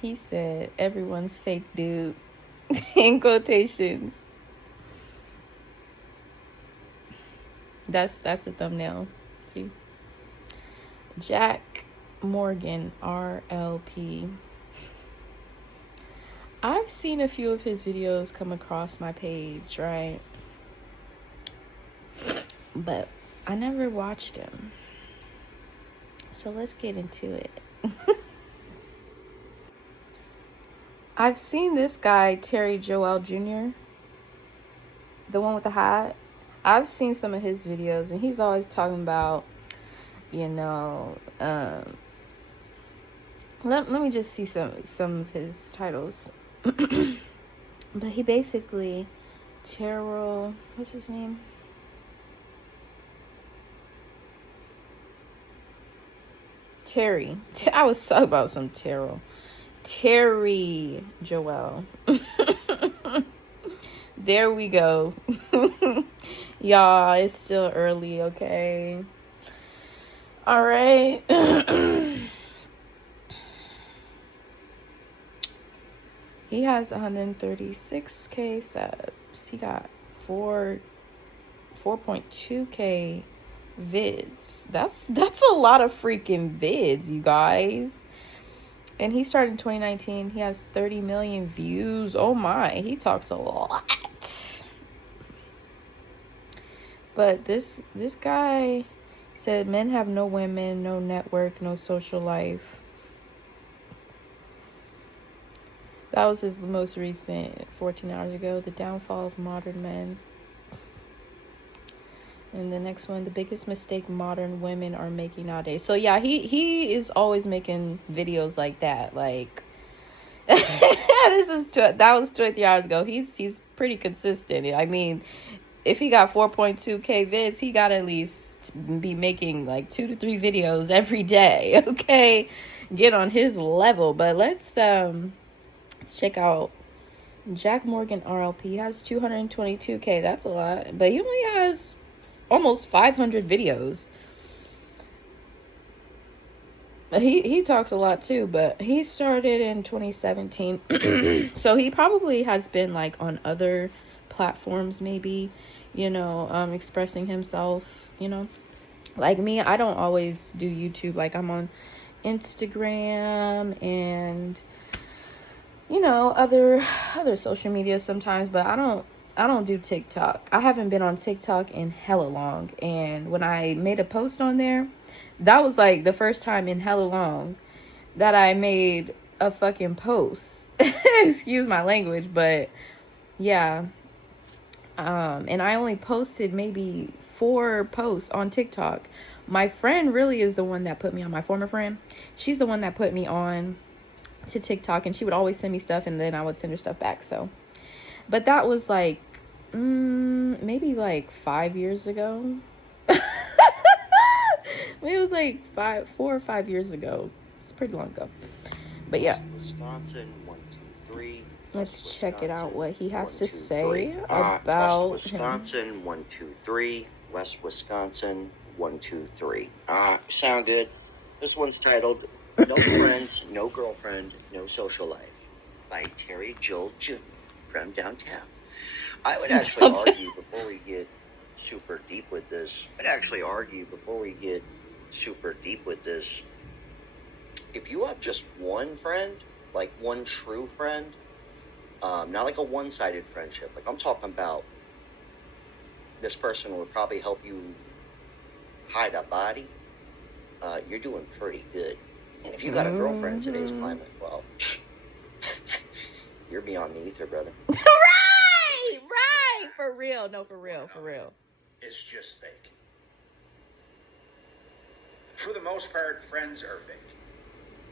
He said, everyone's fake, dude. In quotations. That's the thumbnail. See? Jack Morgan, RLP. I've seen a few of his videos come across my page, right? But I never watched him. So let's get into it. I've seen this guy, Terry Joel Jr., the one with the hat. I've seen some of his videos, and he's always talking about, you know, let me just see some of his titles. But he basically, Terrell, what's his name? Terry. I was talking about some Terrell. Terry Joel. There we go. Y'all, it's still early, okay? All right. He has 136K subs. He got 4.2K vids. That's a lot of freaking vids, you guys. And he started in 2019. He has 30 million views. Oh my, he talks a lot. But this guy said men have no women, no network, no social life. That was his most recent, 14 hours ago, the downfall of modern men. And the next one, the biggest mistake modern women are making nowadays. So yeah, he is always making videos like that. Like that was 23 hours ago. He's pretty consistent. I mean, if he got 4.2K vids, he got at least be making like 2 to 3 videos every day. Okay, get on his level. But let's check out Jack Morgan RLP. He has 222K. That's a lot, but he only has almost 500 videos. He talks a lot too, but he started in 2017. So he probably has been like on other platforms, maybe, you know, expressing himself, you know. Like me, I don't always do YouTube. Like I'm on Instagram and, you know, other social media sometimes, but I don't do TikTok. I haven't been on TikTok in hella long. And when I made a post on there, that was like the first time in hella long that I made a fucking post. Excuse my language, but yeah. And I only posted maybe 4 posts on TikTok. My friend really is the one that put me on, my former friend. She's the one that put me on to TikTok, and she would always send me stuff, and then I would send her stuff back. So, but that was like maybe like 5 years ago. It was like 4 or 5 years ago. It's pretty long ago. But yeah, Wisconsin 1, 2, 3. let's check it out what he has to say 3. about West Wisconsin him. 1, 2, 3. West Wisconsin 1, 2, 3. Sound good. This one's titled "No Friends, No Girlfriend, No Social Life" by Terry Joel Jr. from downtown. I would actually argue before we get super deep with this. If you have just one friend, like one true friend, not like a one-sided friendship. Like I'm talking about, this person would probably help you hide a body. You're doing pretty good. And if you got a girlfriend in today's climate, well, you're beyond the ether, brother. Right. For real. No, for real. It's just fake. For the most part, friends are fake.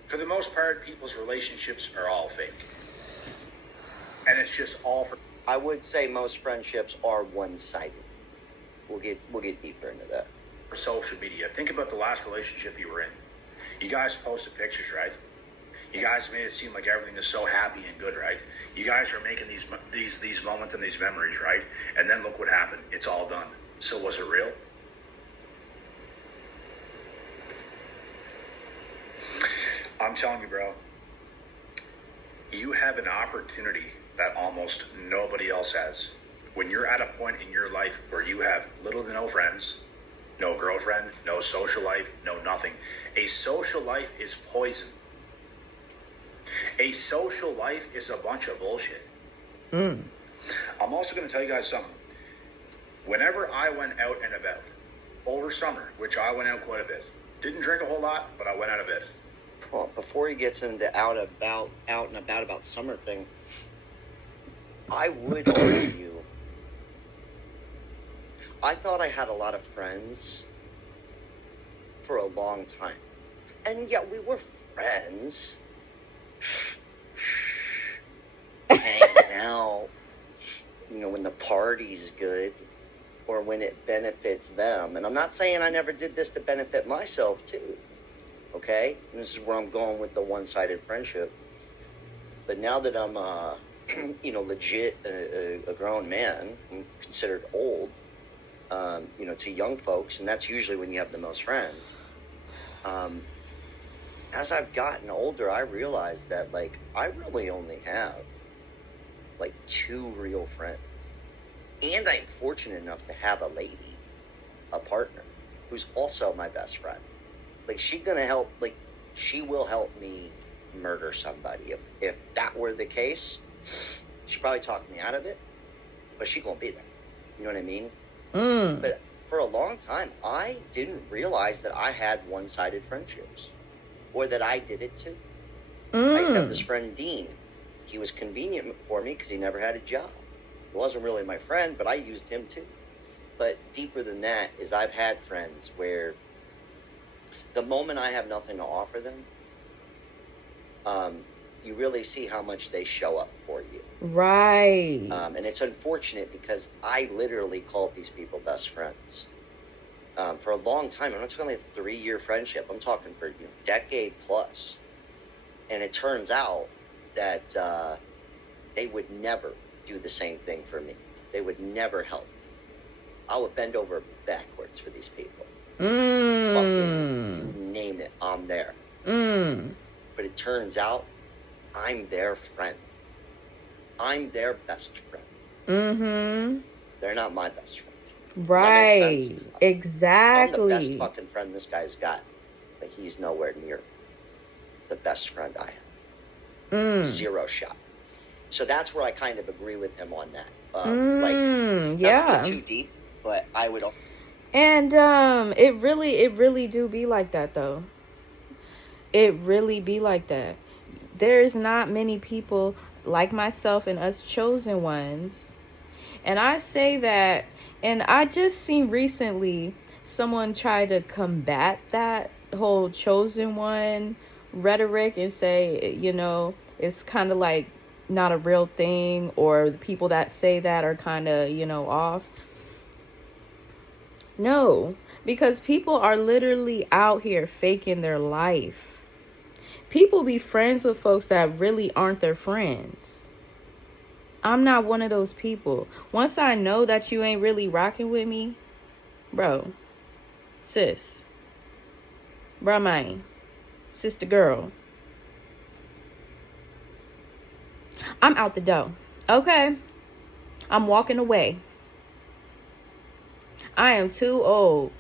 For the most part, people's relationships are all fake. And it's just all for... I would say most friendships are one-sided. We'll get deeper into that. For social media. Think about the last relationship you were in. You guys posted pictures, right? You guys made it seem like everything is so happy and good, right? You guys are making these moments and these memories, right? And then look what happened. It's all done. So was it real? I'm telling you, bro. You have an opportunity that almost nobody else has. When you're at a point in your life where you have little to no friends, no girlfriend, no social life, no nothing. A social life is poison. A social life is a bunch of bullshit. I'm also going to tell you guys something. Whenever I went out and about, over summer, which I went out quite a bit, didn't drink a whole lot, but I went out a bit. Well, before he gets into out and about summer thing, I would argue, I thought I had a lot of friends for a long time. And yet we were friends. Hanging out, when the party's good or when it benefits them. And I'm not saying I never did this to benefit myself too. Okay? And this is where I'm going with the one-sided friendship. But now that I'm, legit a grown man, I'm considered old, to young folks, and that's usually when you have the most friends. As I've gotten older, I realized that, I really only have, 2 real friends. And I'm fortunate enough to have a lady, a partner, who's also my best friend. She will help me murder somebody. If that were the case, she'd probably talk me out of it, but she won't be there. You know what I mean? But for a long time, I didn't realize that I had one-sided friendships, or that I did it too. I used to have this friend, Dean. He was convenient for me because he never had a job. He wasn't really my friend, but I used him too. But deeper than that is I've had friends where the moment I have nothing to offer them, you really see how much they show up for you. Right. And it's unfortunate because I literally called these people best friends. For a long time. I'm not talking a 3-year friendship. I'm talking for decade plus. And it turns out that they would never do the same thing for me. They would never help me. I would bend over backwards for these people. Fucking name it, I'm there. But it turns out I'm their friend. I'm their best friend. They're not my best friend. Right. Exactly. I'm the best fucking friend this guy's got, but he's nowhere near the best friend I have. 0 shot. So that's where I kind of agree with him on that. Not to go too deep, but I would. And it really do be like that though. It really be like that. There's not many people like myself and us chosen ones. And I say that, and I just seen recently someone try to combat that whole chosen one rhetoric and say, it's kind of like not a real thing, or the people that say that are kind of, off. No, because people are literally out here faking their life. People be friends with folks that really aren't their friends. I'm not one of those people. Once I know that you ain't really rocking with me, bro, sis, bruh, man, sister girl, I'm out the door. Okay? I'm walking away. I am too old.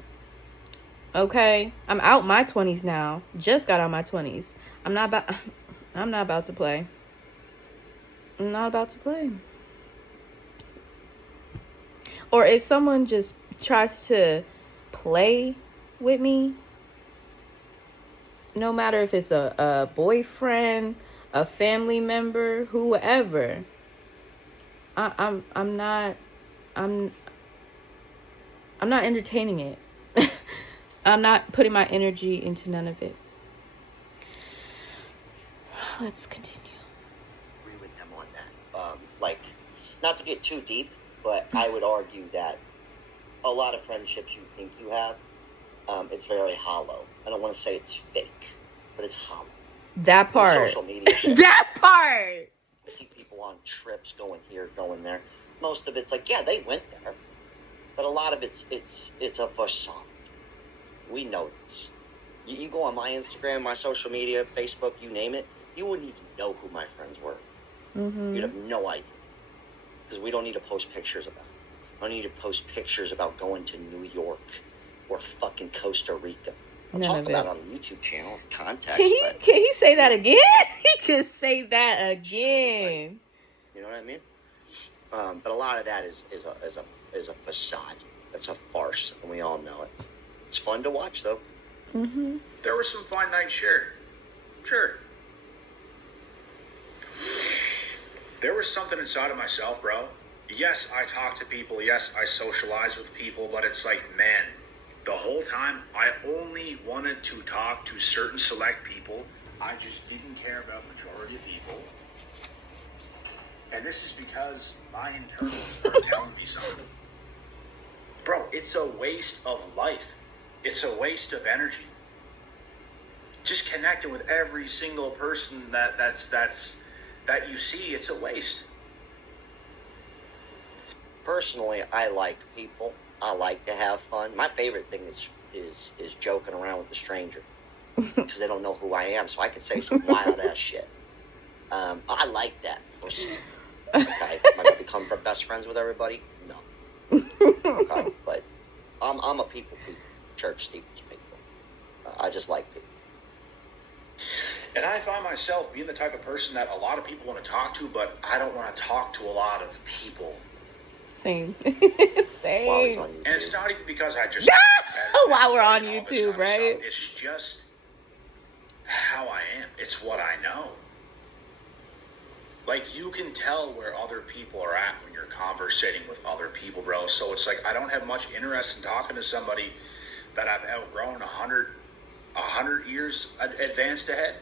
Okay? I'm out my 20s now. Just got out my 20s. I'm not about to play. I'm not about to play. Or if someone just tries to play with me, no matter if it's a boyfriend, a family member, whoever, I'm not entertaining it. I'm not putting my energy into none of it. Let's continue. Agree with them on that. Not to get too deep, but I would argue that a lot of friendships you think you have, it's very hollow. I don't want to say it's fake, but it's hollow. That part. Social media shit. That part. I see people on trips going here, going there. Most of it's yeah, they went there, but a lot of it's a facade. We know this. You go on my Instagram, my social media, Facebook, you name it, you wouldn't even know who my friends were. You'd have no idea. Because we don't need to post pictures about it. I don't need to post pictures about going to New York or fucking Costa Rica. I'll talk about it on the YouTube channel as context. Can he say that again? He could say that again. You know what I mean? But a lot of that is a facade. That's a farce, and we all know it. It's fun to watch, though. There were some fun nights, sure. There was something inside of myself, bro. Yes, I talk to people. Yes, I socialize with people. But it's like, man, the whole time I only wanted to talk to certain select people. I just didn't care about the majority of people. And this is because my internals are telling me something. Bro, it's a waste of life. It's a waste of energy. Just connecting with every single person that you see, it's a waste. Personally, I like people. I like to have fun. My favorite thing is joking around with a stranger because they don't know who I am, so I can say some wild ass shit. I like that. Okay, am I gonna become best friends with everybody? No. Okay, but I'm a people, church Stevens people. I just like people. And I find myself being the type of person that a lot of people want to talk to, but I don't want to talk to a lot of people. Same. Same. And it's not even because I just... While we're on YouTube, right? It's just how I am. It's what I know. Like, you can tell where other people are at when you're conversating with other people, bro. So it's like, I don't have much interest in talking to somebody that I've outgrown 100 years advanced ahead.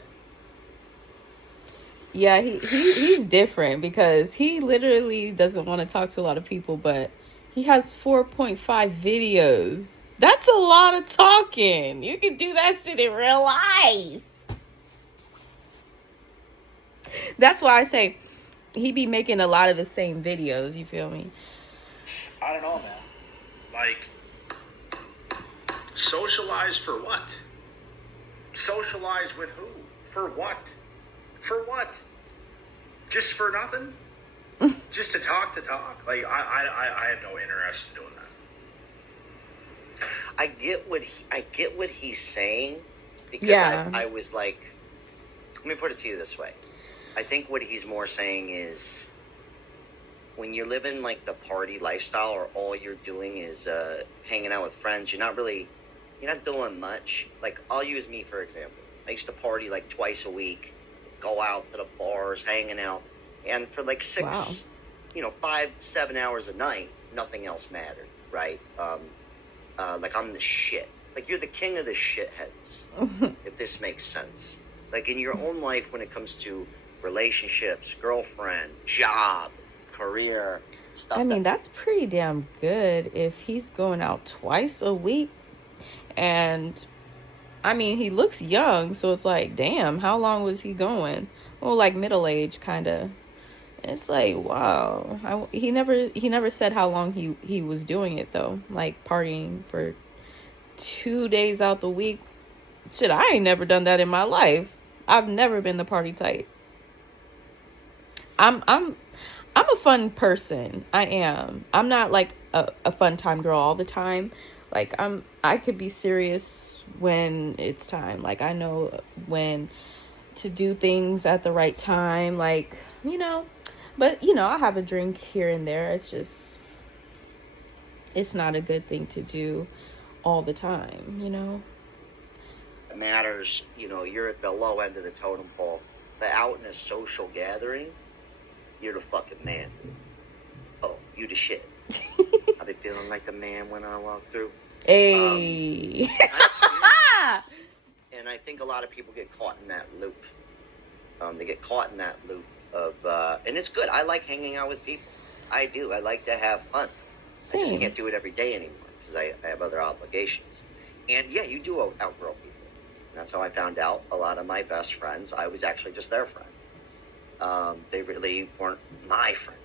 Yeah, he's different because he literally doesn't want to talk to a lot of people, but he has 4.5 videos. That's a lot of talking. You can do that shit in real life. That's why I say he be making a lot of the same videos, you feel me? I don't know, man. Like, socialize for what? Socialize with who? For what? For what? Just for nothing? Just to talk? Like, I have no interest in doing that. I get what he's saying because I was like, let me put it to you this way. I think what he's more saying is when you're living like the party lifestyle or all you're doing is hanging out with friends, you're not doing much. Like, I'll use me for example. I used to party like twice a week, go out to the bars, hanging out, and for like 5-7 hours a night, nothing else mattered, right? Like, I'm the shit. Like, you're the king of the shitheads, if this makes sense. Like, in your own life, when it comes to relationships, girlfriend, job, career, stuff. I mean, that's pretty damn good if he's going out twice a week. And, I mean, he looks young, so it's like, damn, how long was he going? Well, like, middle-aged, kind of. It's like, wow. He never said how long he was doing it, though. Like, partying for 2 days out the week. Shit, I ain't never done that in my life. I've never been the party type. I'm a fun person. I am. I'm not like a fun time girl all the time. Like, I could be serious when it's time. Like, I know when to do things at the right time. Like, but I'll have a drink here and there. It's not a good thing to do all the time, It matters, you're at the low end of the totem pole, but out in a social gathering, you're the fucking man. Oh, you the shit. I'll be feeling like the man when I walk through. Hey. And I think a lot of people get caught in that loop. They get caught in that loop of, and it's good. I like hanging out with people. I do. I like to have fun. Same. I just can't do it every day anymore because I have other obligations. And yeah, you do outgrow people. And that's how I found out a lot of my best friends, I was actually just their friend. They really weren't my friend.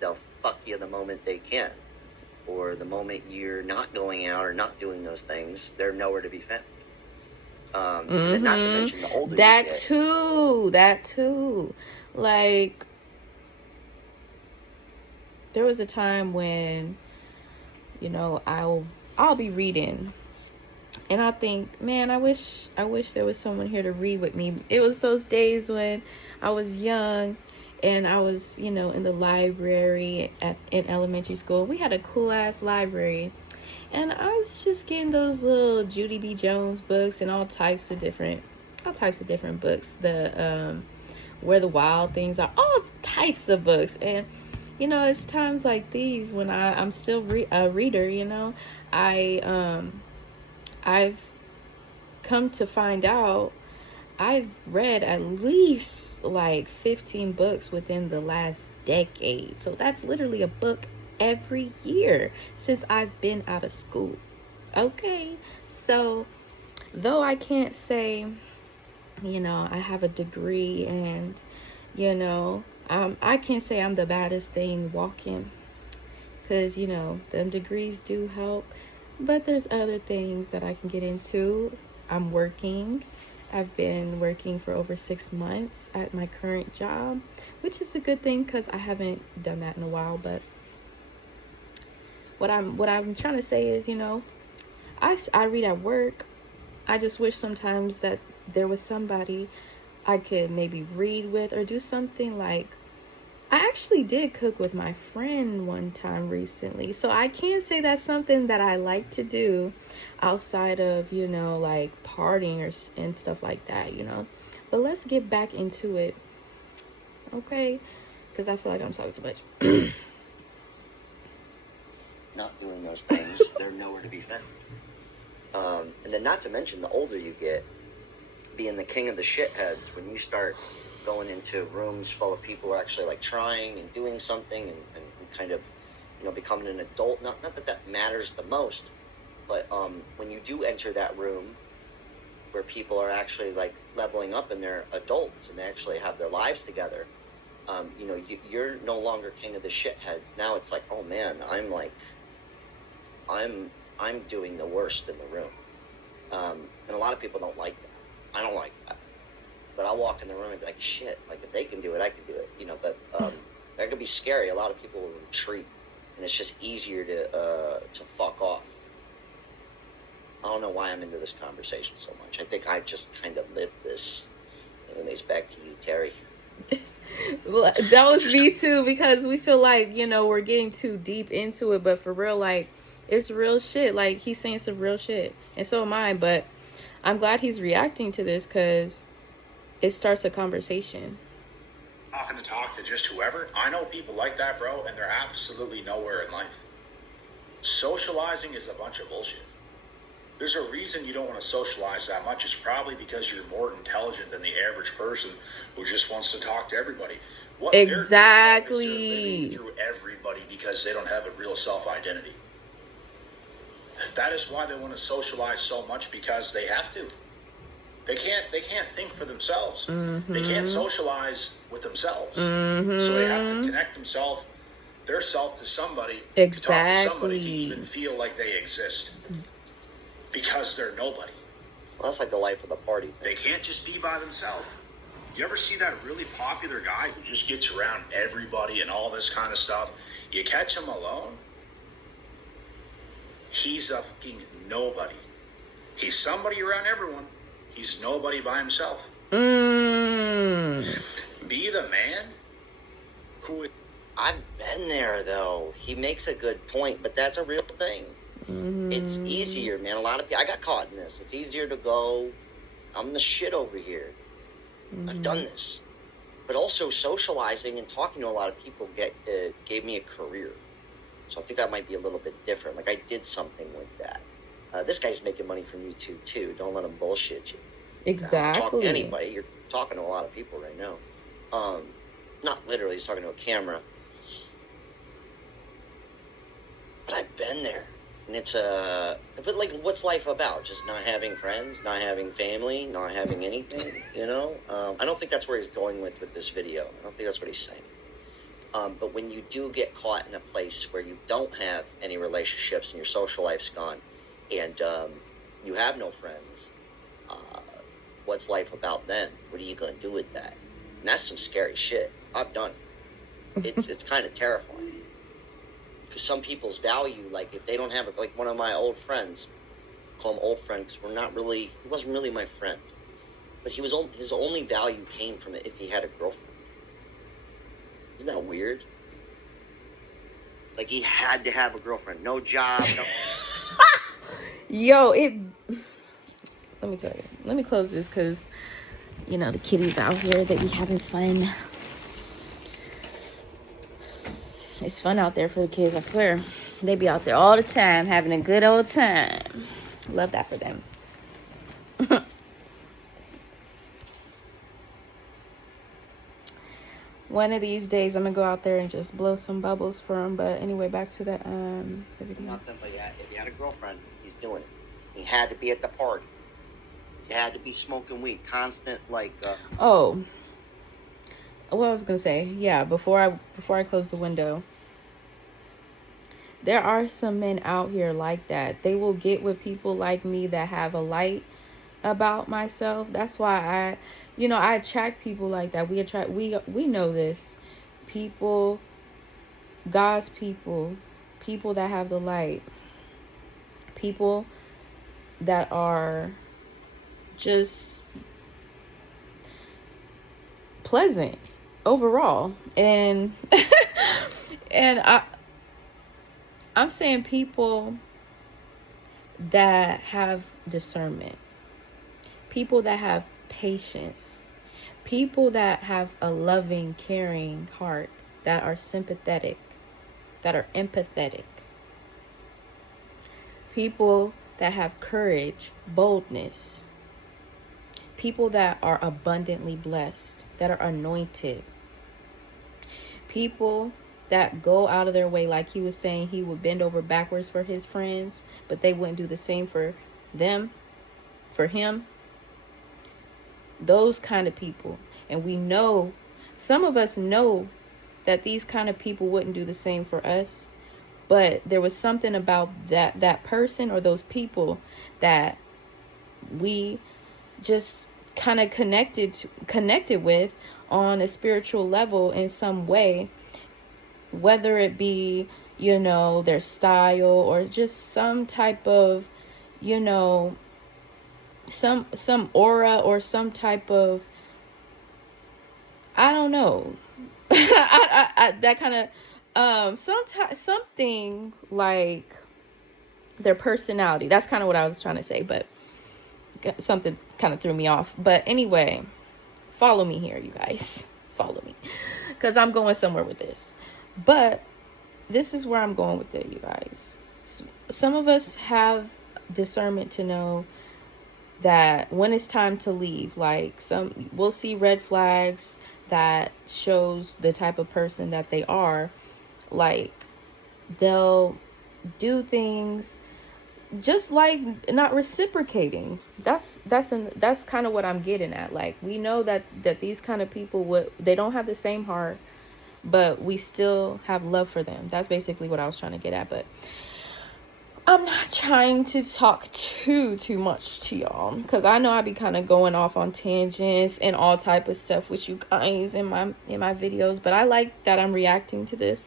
They'll fuck you the moment they can. Or the moment you're not going out or not doing those things, they're nowhere to be found. And then not to mention the older That you get. That too. Like, there was a time when, you know, I'll be reading, and I think, man, I wish there was someone here to read with me. It was those days when I was young and I was, you know, in the library in elementary school. We had a cool ass library, and I was just getting those little Judy B. Jones books and all types of different books. The Where the Wild Things Are, all types of books. And you know, it's times like these when I'm still a reader. You know, I've come to find out I've read at least like 15 books within the last decade. So that's literally a book every year since I've been out of school. Okay, so though I can't say, you know, I have a degree, and you know, I can't say I'm the baddest thing walking, because you know, them degrees do help, but there's other things that I can get into. I'm working. I've been working for over 6 months at my current job, which is a good thing because I haven't done that in a while. But what I'm trying to say is, you know, I read at work. I just wish sometimes that there was somebody I could maybe read with or do something. Like, I actually did cook with my friend one time recently, so I can't say that's something that I like to do outside of, you know, like partying and stuff like that, you know. But let's get back into it, okay? Because I feel like I'm talking too much. Not doing those things, they're nowhere to be found. And then not to mention, the older you get, being the king of the shitheads, when you start going into rooms full of people who are actually like trying and doing something and kind of, you know, becoming an adult. Not that matters the most, but when you do enter that room where people are actually like leveling up and they're adults and they actually have their lives together, you know, you're no longer king of the shitheads. Now it's like, oh man, I'm doing the worst in the room. And a lot of people don't like that. I don't like that. But I'll walk in the room and be like, shit, like if they can do it, I can do it, you know. But that could be scary. A lot of people will retreat, and it's just easier to fuck off. I don't know why I'm into this conversation so much. I think I've just kind of lived this. Anyways, back to you, Terry. That was me too, because we feel like, you know, we're getting too deep into it, but for real, like, it's real shit. Like, he's saying some real shit, and so am I. But I'm glad he's reacting to this, because it starts a conversation. Not going to talk to just whoever. I know people like that, bro, and they're absolutely nowhere in life. Socializing is a bunch of bullshit. There's a reason you don't want to socialize that much. It's probably because you're more intelligent than the average person who just wants to talk to everybody. What Exactly. they're living through everybody because they don't have a real self-identity. That is why they want to socialize so much, because they have to. They can't think for themselves. Mm-hmm. They can't socialize with themselves. Mm-hmm. So they have to connect their self to somebody, Exactly. to talk to somebody to even feel like they exist. Because they're nobody. Well, that's like the life of the party thing. They can't just be by themselves. You ever see that really popular guy who just gets around everybody and all this kind of stuff? You catch him alone, he's a fucking nobody. He's somebody around everyone. He's nobody by himself. Be the man who... I've been there, though. He makes a good point, but that's a real thing. Mm-hmm. It's easier, man. A lot of people... I got caught in this. It's easier to go, I'm the shit over here. Mm-hmm. I've done this. But also socializing and talking to a lot of people gave me a career. So I think that might be a little bit different. Like, I did something with that. This guy's making money from YouTube, too. Don't let him bullshit you. Exactly. Talk to anybody. You're talking to a lot of people right now. Not literally, he's talking to a camera. But I've been there. And it's but like, what's life about? Just not having friends, not having family, not having anything, you know? I don't think that's where he's going with this video. I don't think that's what he's saying. But when you do get caught in a place where you don't have any relationships and your social life's gone, and you have no friends, What's life about then? What are you going to do with that? And that's some scary shit. I've done it. It's kind of terrifying. Because some people's value, like if they don't have it, like one of my old friends, call him old friend because he wasn't really my friend. But his only value came from it if he had a girlfriend. Isn't that weird? Like he had to have a girlfriend. No job. No... Yo, let me tell you. Let me close this because, you know, the kitties out here, they be having fun. It's fun out there for the kids, I swear. They be out there all the time having a good old time. Love that for them. One of these days, I'm going to go out there and just blow some bubbles for them. But anyway, back to the video. Nothing, but yeah, if he had a girlfriend, he's doing it. He had to be at the party. He had to be smoking weed. Constant, like... Oh. What I was going to say. Yeah, before I close the window. There are some men out here like that. They will get with people like me that have a light about myself. That's why I attract people like that. We know this. People, God's people that have the light. People that are just pleasant overall. And I'm saying people that have discernment, people that have patience, people that have a loving, caring heart, that are sympathetic, that are empathetic, people that have courage, boldness, people that are abundantly blessed, that are anointed, people that go out of their way, like he was saying, he would bend over backwards for his friends, but they wouldn't do the same for them, for him. Those kind of people. And we know, some of us know that these kind of people wouldn't do the same for us, but there was something about that person or those people that we just kind of connected with on a spiritual level in some way. Whether it be, you know, their style or just some type of, you know, some aura or some type of, I don't know, that kind of, something like their personality. That's kind of what I was trying to say, but something kind of threw me off. But anyway, follow me here, you guys. Follow me, because I'm going somewhere with this. But this is where I'm going with it, you guys. Some of us have discernment to know that when it's time to leave, like we'll see red flags that shows the type of person that they are. Like they'll do things just like not reciprocating. That's kind of what I'm getting at. Like we know that these kind of people they don't have the same heart, but we still have love for them. That's basically what I was trying to get at. But I'm not trying to talk too much to y'all, because I know I be kind of going off on tangents and all type of stuff with you guys in my videos. But I like that I'm reacting to this.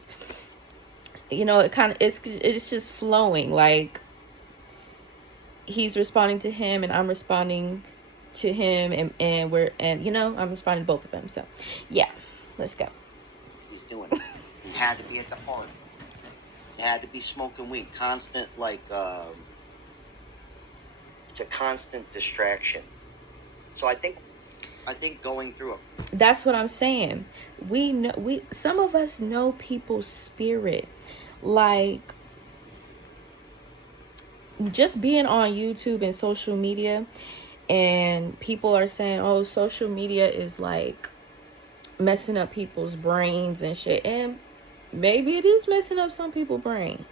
You know, it's just flowing. Like he's responding to him and I'm responding to him, and you know, I'm responding to both of them. So yeah, let's go. He's doing it. He had to be at the party. He had to be smoking weed. Constant, like, it's a constant distraction. So I think going through that's what I'm saying. Some of us know people's spirit. Like, just being on YouTube and social media, and people are saying, oh, social media is like messing up people's brains and shit. And maybe it is messing up some people's brain.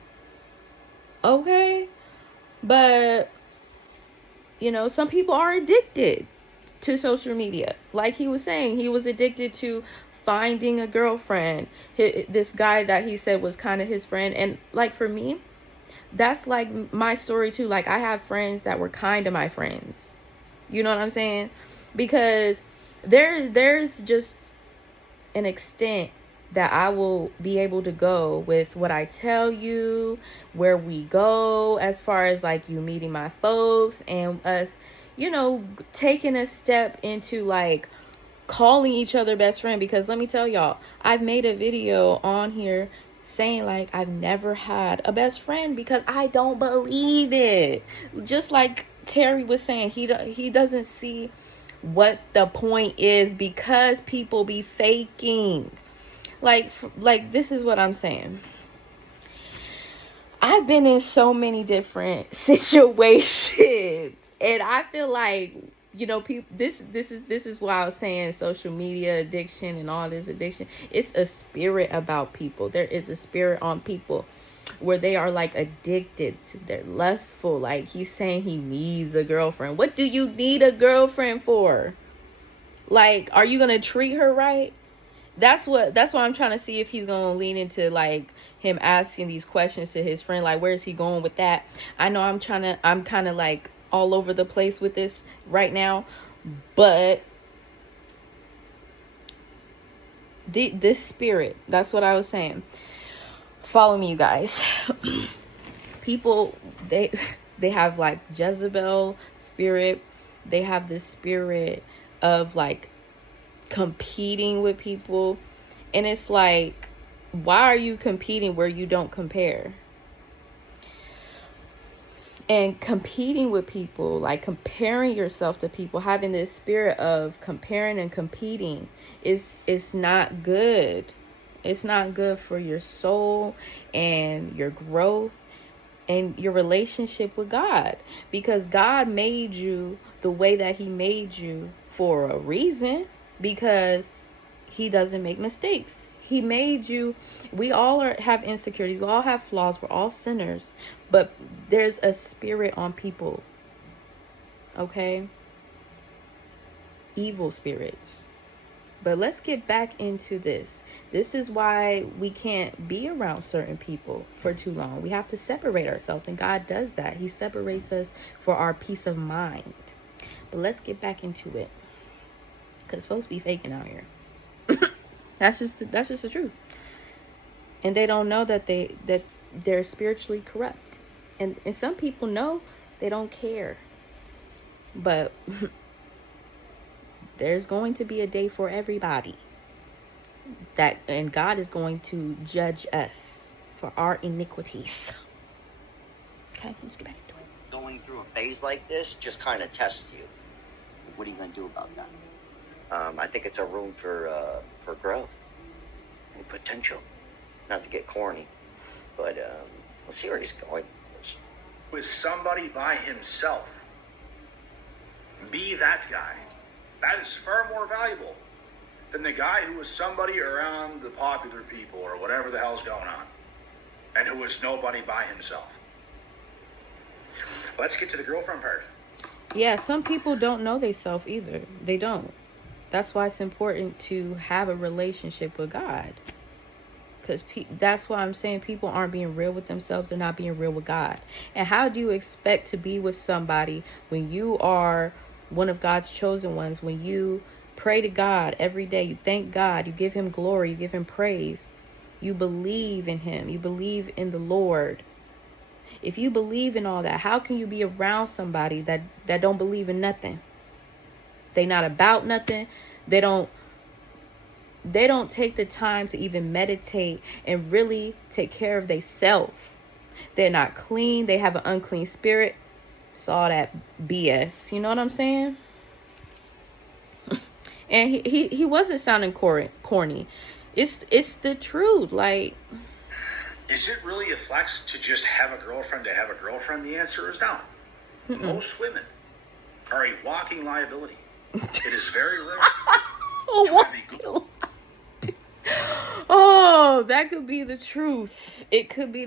Okay. But, you know, some people are addicted to social media. Like he was saying, he was addicted to finding a girlfriend. This guy that he said was kind of his friend. And like for me, that's like my story too. Like I have friends that were kind of my friends. You know what I'm saying? Because there's just an extent that I will be able to go with what I tell you, where we go, as far as like you meeting my folks and us, you know, taking a step into like calling each other best friend. Because let me tell y'all, I've made a video on here saying like I've never had a best friend because I don't believe it. Just like Terry was saying, he doesn't see what the point is because people be faking. Like this is what I'm saying. I've been in so many different situations, and I feel like, you know, people, this is why I was saying social media addiction and all this addiction. It's a spirit about people. There is a spirit on people where they are like addicted to, they're lustful. Like he's saying he needs a girlfriend. What do you need a girlfriend for? Like, are you gonna treat her right? That's what I'm trying to see if he's gonna lean into, like him asking these questions to his friend. Like, where is he going with that? I know I'm kind of like all over the place with this right now, but this spirit, that's what I was saying. Follow me, you guys. People, they have like Jezebel spirit. They have this spirit of like competing with people, and it's like, why are you competing where you don't compare? And competing with people, like comparing yourself to people, having this spirit of comparing and competing is not good. It's not good for your soul and your growth and your relationship with God, because God made you the way that he made you for a reason, because he doesn't make mistakes. He made you. We all have insecurities. We all have flaws. We're all sinners. But there's a spirit on people. Okay? Evil spirits. But let's get back into this. This is why we can't be around certain people for too long. We have to separate ourselves. And God does that. He separates us for our peace of mind. But let's get back into it. Because folks be faking out here. That's just the truth. And they don't know that they're spiritually corrupt. And some people know, they don't care. But there's going to be a day for everybody. And God is going to judge us for our iniquities. Okay, let's get back into it. Going through a phase like this just kind of tests you. What are you going to do about that? I think it's a room for growth and potential. Not to get corny, but let's see where he's going. With somebody by himself, be that guy. That is far more valuable than the guy who was somebody around the popular people or whatever the hell's going on, and who was nobody by himself. Let's get to the girlfriend part. Yeah, some people don't know themselves either. They don't. That's why it's important to have a relationship with God. Because that's why I'm saying people aren't being real with themselves. They're not being real with God. And how do you expect to be with somebody when you are one of God's chosen ones? When you pray to God every day, you thank God, you give him glory, you give him praise, you believe in him, you believe in the Lord. If you believe in all that, how can you be around somebody that don't believe in nothing? They not about nothing. They don't take the time to even meditate and really take care of themselves. They're not clean. They have an unclean spirit. It's all that BS. You know what I'm saying? And he wasn't sounding corny. It's the truth. Like, is it really a flex to just have a girlfriend to have a girlfriend? The answer is no. Mm-mm. Most women are a walking liability. It is very rare. Oh, that could be the truth. It could be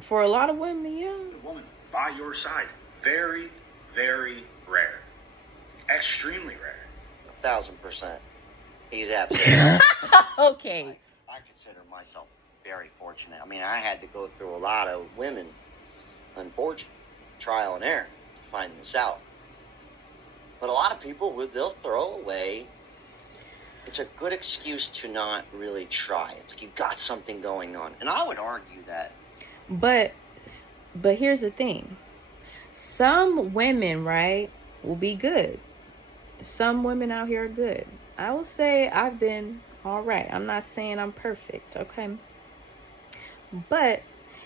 for a lot of women, yeah. A woman by your side, very, very rare. Extremely rare. 1,000%. He's absolutely okay. I consider myself very fortunate. I mean, I had to go through a lot of women, unfortunately, trial and error to find this out. But a lot of people, they'll throw away. It's a good excuse to not really try. It's like you've got something going on. And I would argue that. But here's the thing. Some women, right, will be good. Some women out here are good. I will say I've been all right. I'm not saying I'm perfect, okay? But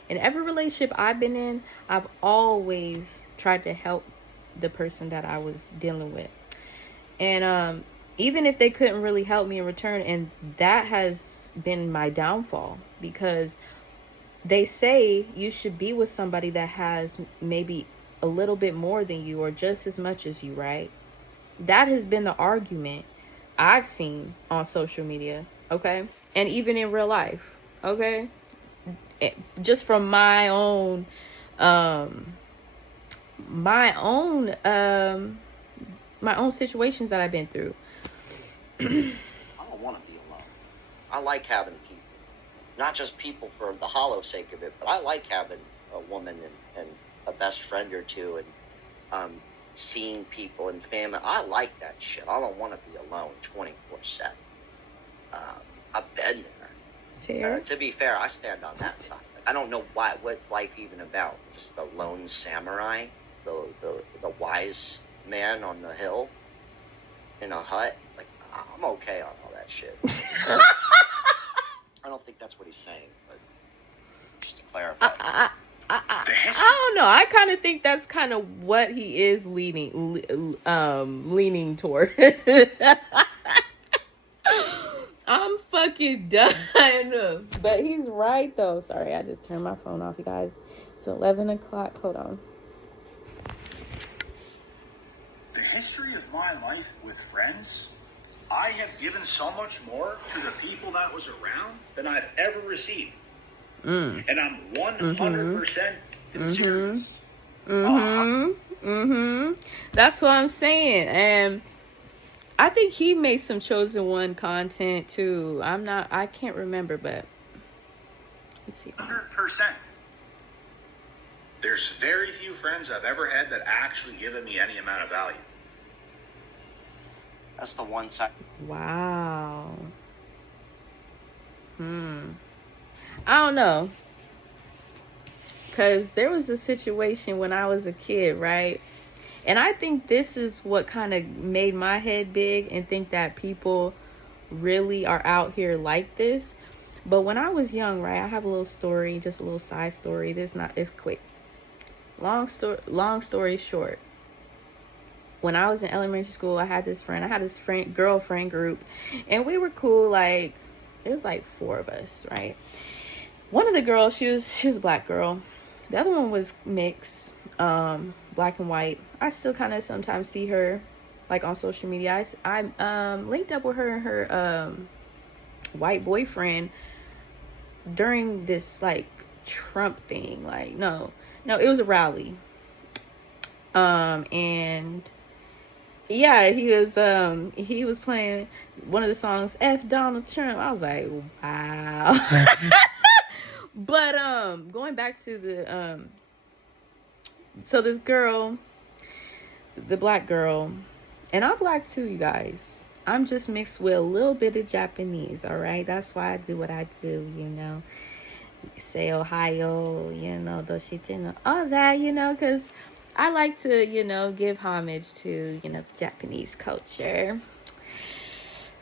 in every relationship I've been in, I've always tried to help the person that I was dealing with. And even if they couldn't really help me in return, and that has been my downfall, because they say you should be with somebody that has maybe a little bit more than you or just as much as you, right? That has been the argument I've seen on social media, okay? And even in real life, okay? Just from my own situations that I've been through. I don't want to be alone. I like having people. Not just people for the hollow sake of it, but I like having a woman and a best friend or two, and seeing people and family. I like that shit. I don't want to be alone 24/7. I've been there. Fair. To be fair, I stand on that side. I don't know what's life even about. Just the lone samurai, the wise man on the hill in a hut. Like, I'm okay on all that shit. I don't think that's what he's saying, but just to clarify. I don't know. I kind of think that's kind of what he is leaning toward. I'm fucking done. But he's right, though. Sorry, I just turned my phone off, you guys. It's 11 o'clock. Hold on. The history of my life with friends, I have given so much more to the people that was around than I've ever received. And I'm 100% serious. That's what I'm saying. And I think he made some Chosen One content too. I can't remember, but let's see. 100%. There's very few friends I've ever had that actually given me any amount of value. That's the one side. Wow. I don't know. Because there was a situation when I was a kid, right? And I think this is what kind of made my head big and think that people really are out here like this. But when I was young, right, I have a little story, just a little side story. It's quick. Long story short. When I was in elementary school, I had this girlfriend group, and we were cool. Like, it was like 4 of us, right? One of the girls, she was a black girl. The other one was mixed, black and white. I still kind of sometimes see her, like, on social media. I linked up with her and her white boyfriend during this, like, Trump thing. Like, no, it was a rally. And yeah, he was playing one of the songs, F Donald Trump. I was like, wow. But going back to the so this girl, the black girl, and I'm black too, you guys. I'm just mixed with a little bit of Japanese, all right? That's why I do what I do, you know. Say Ohio, you know, doshite, all that, you know, because I like to, you know, give homage to, you know, the Japanese culture.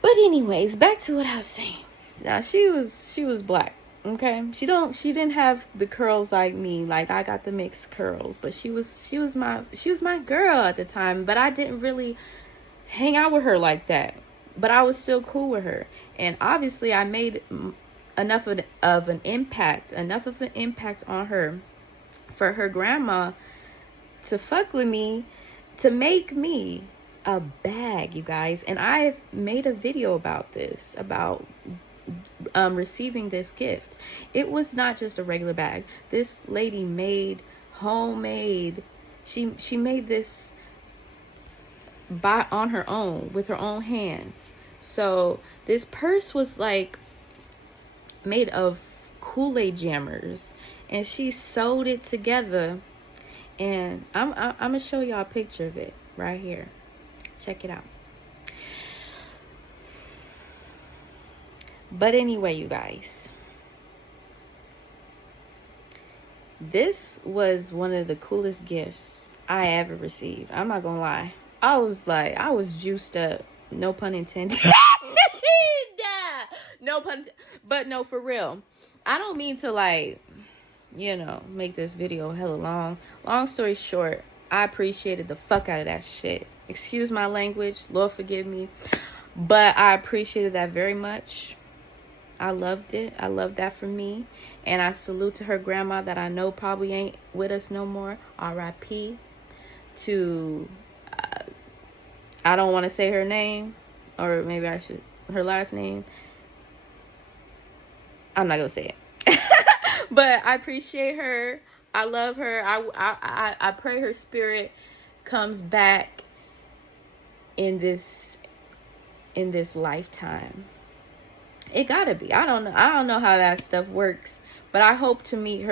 But anyways, back to what I was saying. Now, she was black, okay? She didn't have the curls like me. Like, I got the mixed curls, but she was my girl at the time, but I didn't really hang out with her like that. But I was still cool with her. And obviously, I made enough of an impact on her for her grandma to fuck with me, to make me a bag, you guys. And I've made a video about this, about receiving this gift. It was not just a regular bag. This lady made homemade. She made this on her own, with her own hands. So this purse was like made of Kool-Aid jammers, and she sewed it together. And I'm gonna show y'all a picture of it right here. Check it out. But anyway, you guys, this was one of the coolest gifts I ever received. I'm not gonna lie. I was juiced up. No pun intended. No pun. But no, for real. I don't mean to make this video hella long. Long story short, I appreciated the fuck out of that shit. Excuse my language. Lord forgive me. But I appreciated that very much. I loved it. I loved that for me. And I salute to her grandma that I know probably ain't with us no more. R.I.P. to, I don't want to say her name. Or maybe I should, her last name. I'm not going to say it. But I appreciate her. I love her. I pray her spirit comes back in this lifetime. It gotta be. I don't know how that stuff works, but I hope to meet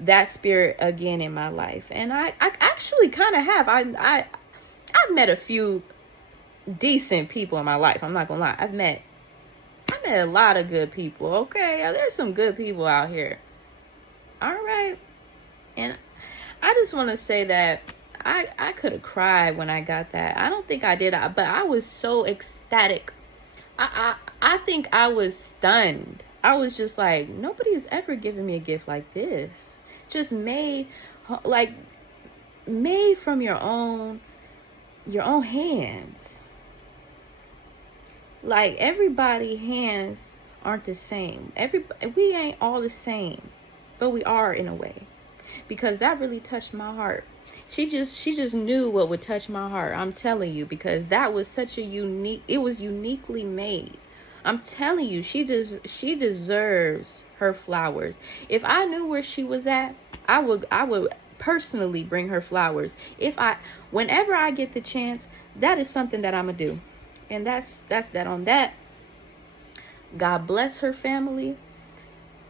that spirit again in my life. And I actually kind of have. I've met a few decent people in my life. I'm not gonna lie. I've met a lot of good people. Okay, there's some good people out here. All right, and I just want to say that I could have cried when I got that. I don't think I did, but I was so ecstatic. I think I was stunned. I was just like, nobody's ever given me a gift like this. Just made from your own hands. Like, everybody's hands aren't the same. We ain't all the same, but we are in a way, because that really touched my heart. She just knew what would touch my heart. I'm telling you, because that was such a it was uniquely made. I'm telling you, she deserves her flowers. If I knew where she was at, I would personally bring her flowers. Whenever I get the chance, that is something that I'm gonna do. And that's that on that. God bless her family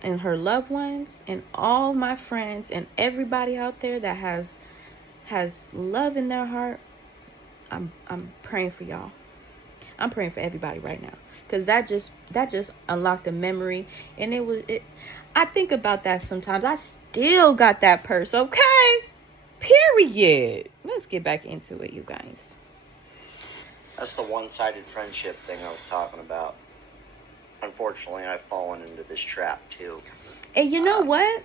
and her loved ones and all my friends and everybody out there that has love in their heart. I'm praying for y'all. I'm praying for everybody right now, because that just unlocked a memory. And I think about that sometimes. I still got that purse. Okay, period. Let's get back into it, you guys. That's the one-sided friendship thing I was talking about. Unfortunately, I've fallen into this trap too. And you know what?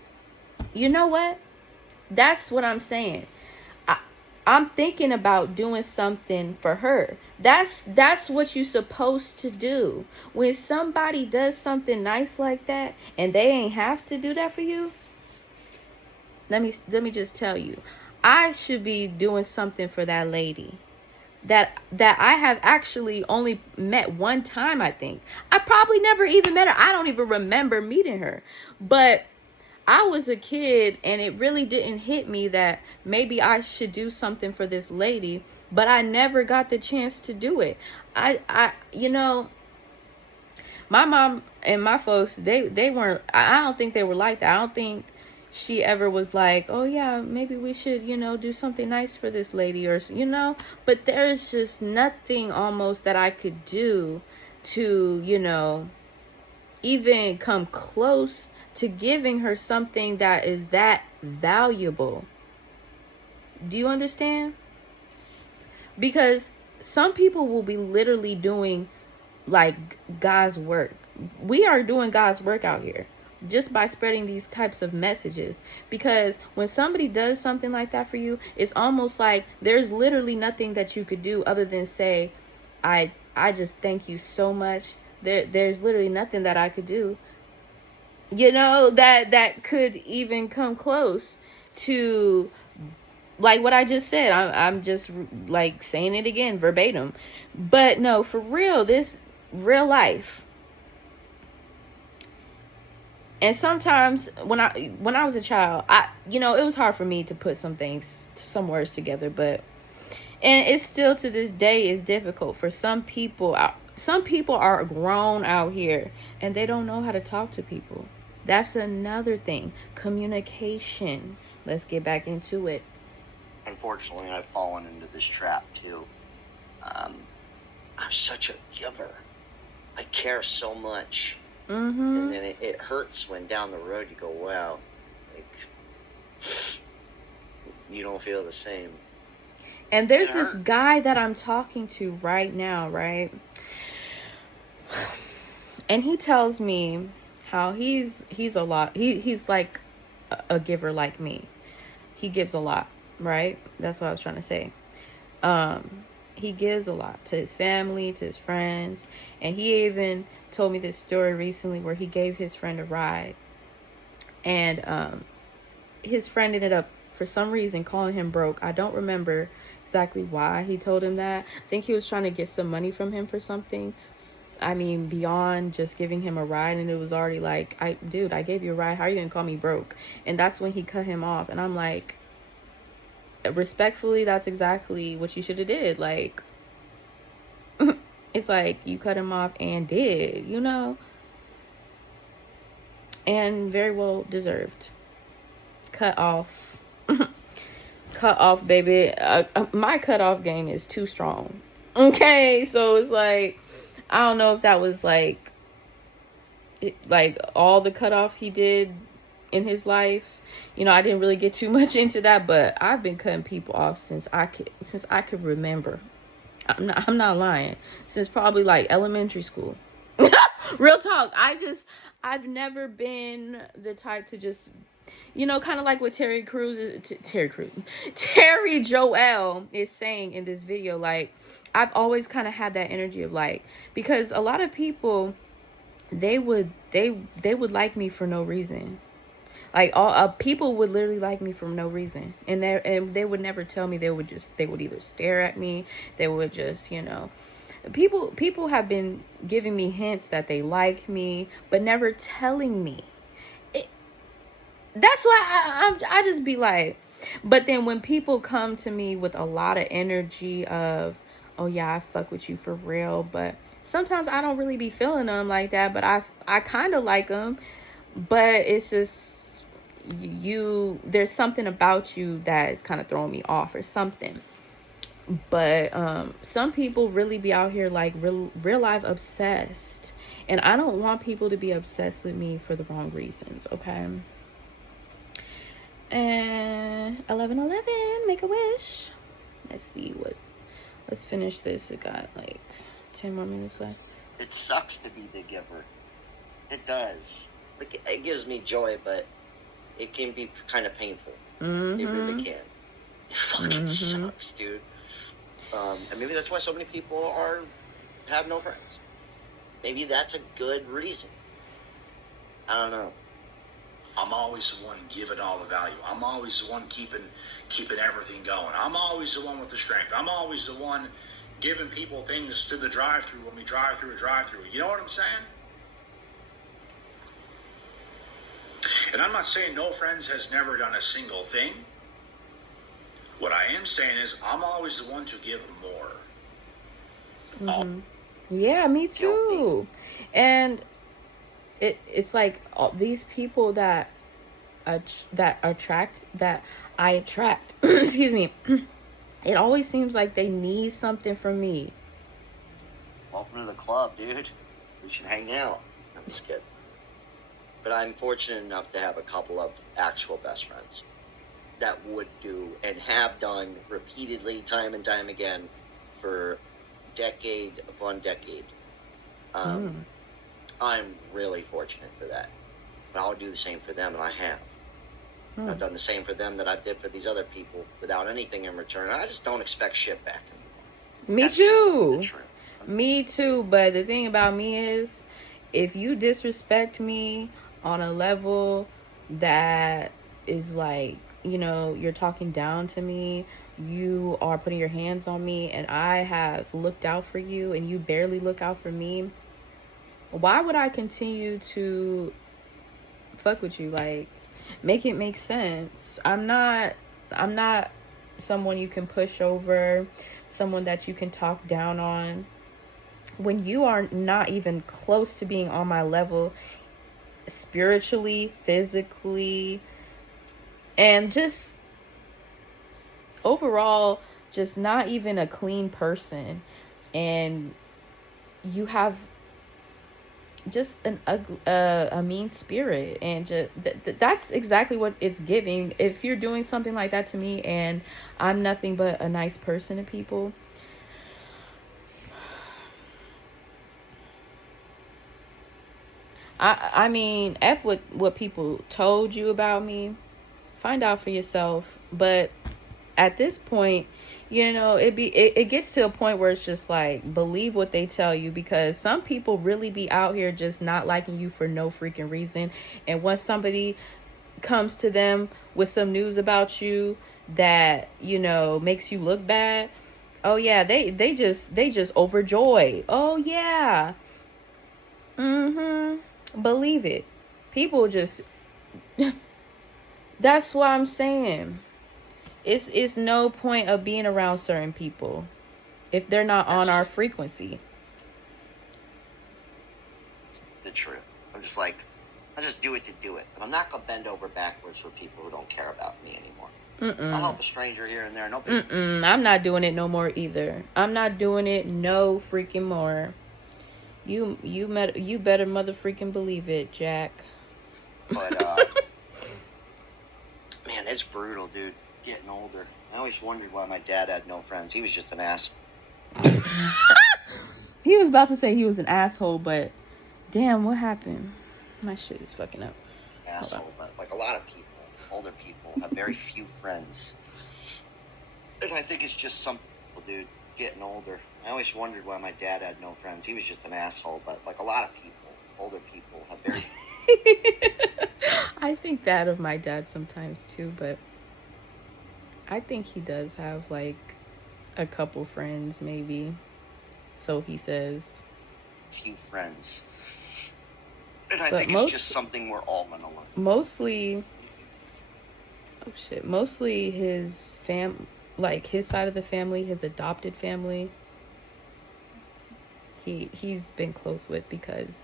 That's what I'm saying. I'm thinking about doing something for her. That's what you're supposed to do. When somebody does something nice like that and they ain't have to do that for you, let me just tell you, I should be doing something for that lady that I have actually only met one time. I think I probably never even met her. I don't even remember meeting her. But I was a kid and it really didn't hit me that maybe I should do something for this lady, but I never got the chance to do it. My mom and my folks, they weren't, I don't think they were like that. I don't think she ever was like, oh yeah, maybe we should, do something nice for this lady, or, but there's just nothing almost that I could do to, even come close to giving her something that is that valuable. Do you understand? Because some people will be literally doing like God's work. We are doing God's work out here just by spreading these types of messages. Because when somebody does something like that for you, it's almost like there's literally nothing that you could do other than say, I just thank you so much. There's literally nothing that I could do, that could even come close to like what I just said. I'm just like saying it again verbatim. But no, for real, this real life. And sometimes when I was a child, it was hard for me to put some words together, and it's still to this day is difficult for some people. Some people are grown out here and they don't know how to talk to people. That's another thing. Communication. Let's get back into it. Unfortunately, I've fallen into this trap too. I'm such a giver. I care so much. Mm-hmm. And then it hurts when down the road you go, wow, like, you don't feel the same. And there's this guy that I'm talking to right now, right? And he tells me how he's a lot. He's like a giver like me. He gives a lot, right? That's what I was trying to say. He gives a lot to his family, to his friends, and he even told me this story recently where he gave his friend a ride, and his friend ended up, for some reason, calling him broke. I don't remember exactly why he told him that. I think he was trying to get some money from him for something. I mean, beyond just giving him a ride, and it was already like, dude, I gave you a ride. How are you gonna call me broke? And that's when he cut him off. And I'm like, respectfully, that's exactly what you should have did. Like, it's like you cut him off and did, you know, and very well deserved. Cut off. Cut off, baby. My cutoff game is too strong. Okay, so it's like, I don't know if that was like all the cutoff he did in his life. You know, I didn't really get too much into that, but I've been cutting people off since I could remember. I'm not lying. Since probably like elementary school. Real talk. I've never been the type to just, you know, kind of like what Terry Joel is saying in this video. Like, I've always kind of had that energy of like, because a lot of people, they would like me for no reason. Like, all people would literally like me for no reason, and they would never tell me. They would either stare at me, they would just, you know, people have been giving me hints that they like me, but never telling me. That's why I just be like, but then when people come to me with a lot of energy of, oh yeah, I fuck with you for real, but sometimes I don't really be feeling them like that, but I kind of like them, but it's just, there's something about you that is kind of throwing me off or something. But some people really be out here like real life obsessed, and I don't want people to be obsessed with me for the wrong reasons. Okay. And 11:11, make a wish. Let's finish this. It got like 10 more minutes left. It sucks to be the giver. It does. Like, it gives me joy, but it can be kind of painful. Mm-hmm. It really can. It fucking sucks, dude. And maybe that's why so many people have no friends. Maybe that's a good reason. I don't know. I'm always the one giving all the value. I'm always the one keeping everything going. I'm always the one with the strength. I'm always the one giving people things through the drive-through when we drive through a drive-through. You know what I'm saying? And I'm not saying no friends has never done a single thing. What I am saying is I'm always the one to give more. Mm-hmm. Yeah, me too. And it's like all these people that I attract, excuse me, it always seems like they need something from me. Welcome to the club, dude. We should hang out. I'm just kidding. But I'm fortunate enough to have a couple of actual best friends that would do and have done repeatedly, time and time again, for decade upon decade. I'm really fortunate for that. But I'll do the same for them, and I have. I've done the same for them that I did for these other people without anything in return. I just don't expect shit back anymore. Me too. Me too. But the thing about me is, if you disrespect me on a level that is like, you know, you're talking down to me, you are putting your hands on me, and I have looked out for you and you barely look out for me, why would I continue to fuck with you? Like, make it make sense. I'm not someone you can push over, someone that you can talk down on. When you are not even close to being on my level, spiritually, physically, and just overall, just not even a clean person, and you have just a mean spirit, and just that's exactly what it's giving. If you're doing something like that to me, and I'm nothing but a nice person to people, I mean, F what people told you about me. Find out for yourself. But at this point, it gets to a point where it's just like, believe what they tell you, because some people really be out here just not liking you for no freaking reason. And once somebody comes to them with some news about you that, makes you look bad, oh yeah, they just overjoyed. Oh yeah. Believe it. People just that's why I'm saying it's no point of being around certain people if they're not on our frequency. The truth. I'm just like, I just do it to do it. But I'm not gonna bend over backwards for people who don't care about me anymore. I'll help a stranger here and there. I'm not doing it no more either. I'm not doing it no freaking more. You better mother freaking believe it, Jack. But man, it's brutal, dude. Getting older. I always wondered why my dad had no friends. He was just an ass. He was about to say he was an asshole, but damn, what happened? My shit is fucking up. Asshole, but like a lot of people, older people, have very few friends. And I think it's just something, dude, getting older. I always wondered why my dad had no friends. He was just an asshole, but like a lot of people, older people, have very... I think that of my dad sometimes too, but I think he does have like a couple friends, maybe. So he says. Few friends. And I think it's just something we're all gonna learn. Mostly his like his side of the family, his adopted family, he's been close with, because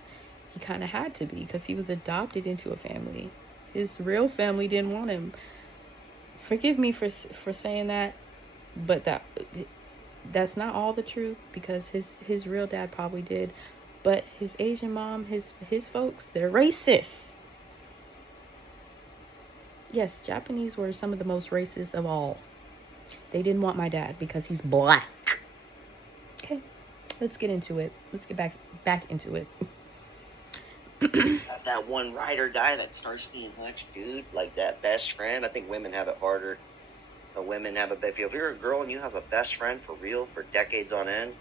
he kind of had to be, because he was adopted into a family. His real family didn't want him. Forgive me for saying that, but that's not all the truth, because his real dad probably did, but his Asian mom, his folks, they're racist. Yes, Japanese were some of the most racist of all. They didn't want my dad because he's black. Okay, let's get into it. Let's get back into it. That one ride or die that starts being hutch, dude, like that best friend. I think women have it harder. If you're a girl and you have a best friend for real for decades on end,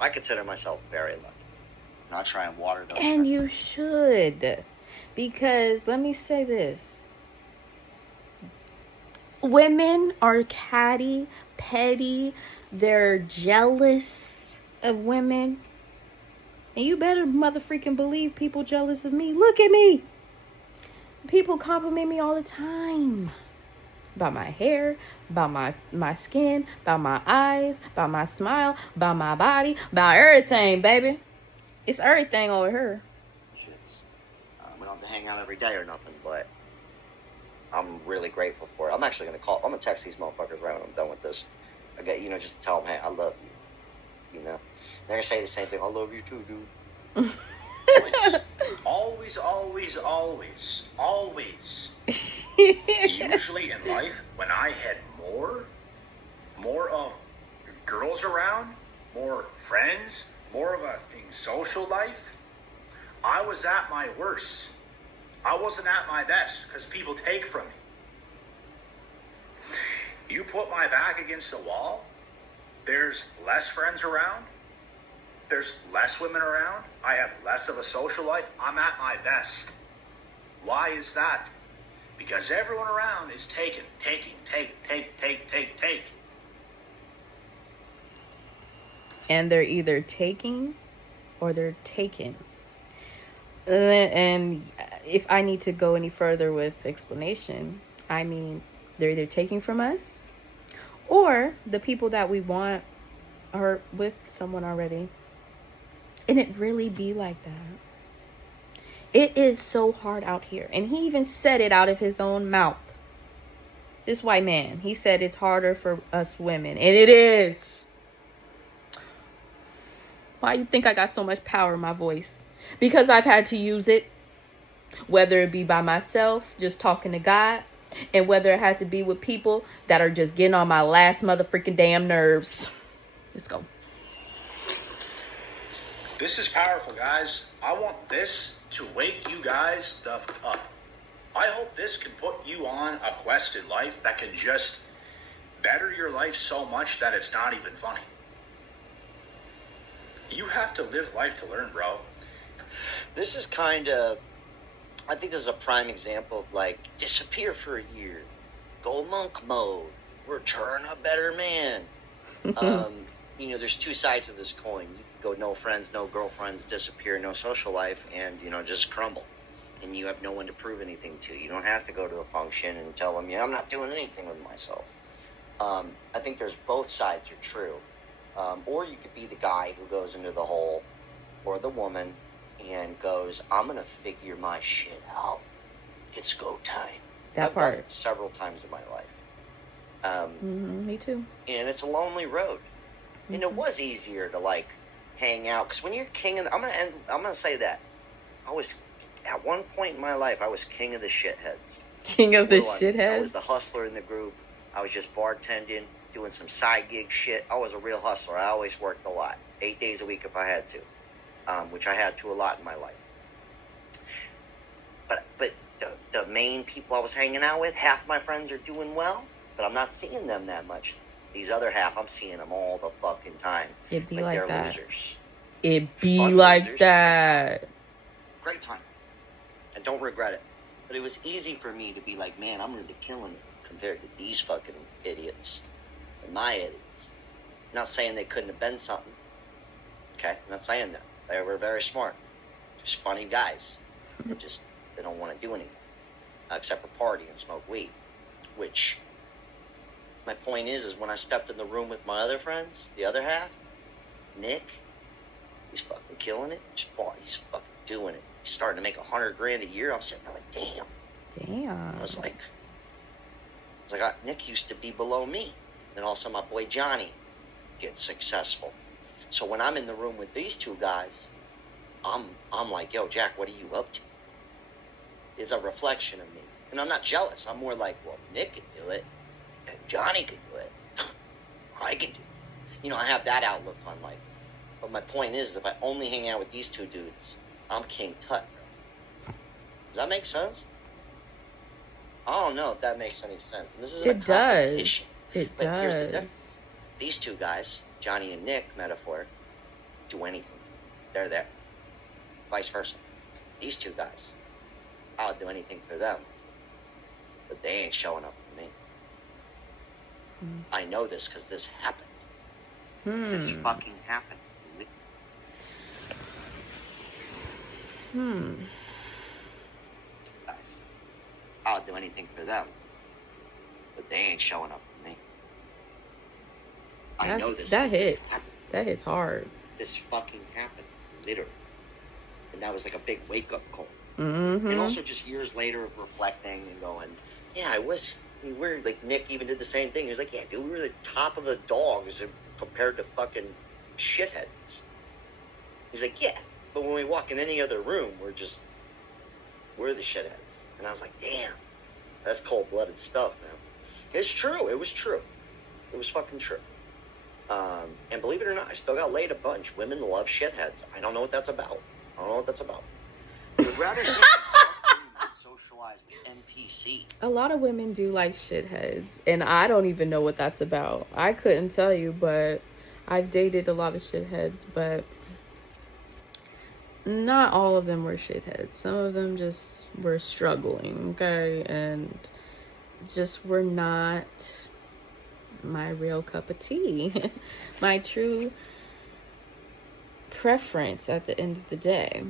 I consider myself very lucky. And I'll try and water those. And friends. You should, because let me say this. Women are catty, petty, they're jealous of women. And you better mother freaking believe people jealous of me. Look at me. People compliment me all the time. About my hair, about my skin, about my eyes, about my smile, about my body, about everything, baby. It's everything over here. We don't have to hang out every day or nothing, but I'm really grateful for it. I'm actually going to I'm going to text these motherfuckers right when I'm done with this. Just to tell them, hey, I love you. They're going to say the same thing. I love you too, dude. Always. Usually in life, when I had more of girls around, more friends, more of a social life, I was at my worst. I wasn't at my best because people take from me. You put my back against the wall, there's less friends around, there's less women around, I have less of a social life, I'm at my best. Why is that? Because everyone around is taking. And they're either taking or they're taken. And if I need to go any further with explanation, I mean, they're either taking from us, or the people that we want are with someone already. And it really be like that. It is so hard out here. And he even said it out of his own mouth. This white man, he said it's harder for us women. And it is. Why you think I got so much power in my voice? Because I've had to use it. Whether it be by myself, just talking to God. And whether it had to be with people that are just getting on my last motherfucking damn nerves. Let's go. This is powerful, guys. I want this to wake you guys the fuck up. I hope this can put you on a quest in life that can just better your life so much that it's not even funny. You have to live life to learn, bro. This is kind of, I think this is a prime example of like, disappear for a year, go monk mode, return a better man. You know, there's two sides of this coin. You can go no friends, no girlfriends, disappear, no social life, and, you know, just crumble. And you have no one to prove anything to. You don't have to go to a function and tell them, yeah, I'm not doing anything with myself. I think there's both sides are true. Or you could be the guy who goes into the hole, or the woman, and goes, I'm going to figure my shit out. It's go time. That I've part. done it several times in my life. Me too. And it's a lonely road. And it was easier to, like, hang out. Because when you're king of... I'm going to say that. At one point in my life, I was king of the shitheads. King of the I shitheads? was the hustler in the group. I was just bartending, doing some side gig shit. I was a real hustler. I always worked a lot. 8 days a week if I had to. Which I had to a lot in my life. But the main people I was hanging out with, half my friends are doing well, but I'm not seeing them that much. These other half, I'm seeing them all the fucking time. It be like they're that. Losers. It be Fun like losers. that. Great time. And don't regret it. But it was easy for me to be like, man, I'm really killing it compared to these fucking idiots. And my idiots. I'm not saying they couldn't have been something. Okay? I'm not saying that. They were very smart. Just funny guys. They don't want to do anything. Except for party and smoke weed. Which... my point is when I stepped in the room with my other friends, the other half, Nick, he's fucking killing it. He's fucking doing it. He's starting to make $100,000 a year. I'm sitting there like, damn. I was like, Nick used to be below me. Then also my boy Johnny gets successful. So when I'm in the room with these two guys, I'm like, yo, Jack, what are you up to? It's a reflection of me. And I'm not jealous. I'm more like, well, Nick can do it. And Johnny can do it. I can do it. You know, I have that outlook on life. But my point is, if I only hang out with these two dudes, I'm King Tut. Does that make sense? I don't know if that makes any sense. And this isn't a competition. It but does. Here's the difference. These two guys, Johnny and Nick, metaphor, do anything. They're there. Vice versa. These two guys, I'll do anything for them. But they ain't showing up for me. I know this because this happened. This fucking happened. Guys, I'll do anything for them. But they ain't showing up for me. I know this. That hits. That hits hard. This fucking happened. Literally. And that was like a big wake-up call. Mm-hmm. And also just years later of reflecting and going, yeah, we were, like, Nick even did the same thing. He was like, yeah, dude, we were the top of the dogs compared to fucking shitheads. He's like, yeah, but when we walk in any other room, we're the shitheads. And I was like, damn, that's cold-blooded stuff, man. It's true. It was true. It was fucking true. And believe it or not, I still got laid a bunch. Women love shitheads. I don't know what that's about. I would rather see socialized NPC. A lot of women do like shitheads, and I don't even know what that's about. I couldn't tell you, but I've dated a lot of shitheads, but not all of them were shitheads. Some of them just were struggling, okay, and just were not my real cup of tea. My true preference at the end of the day.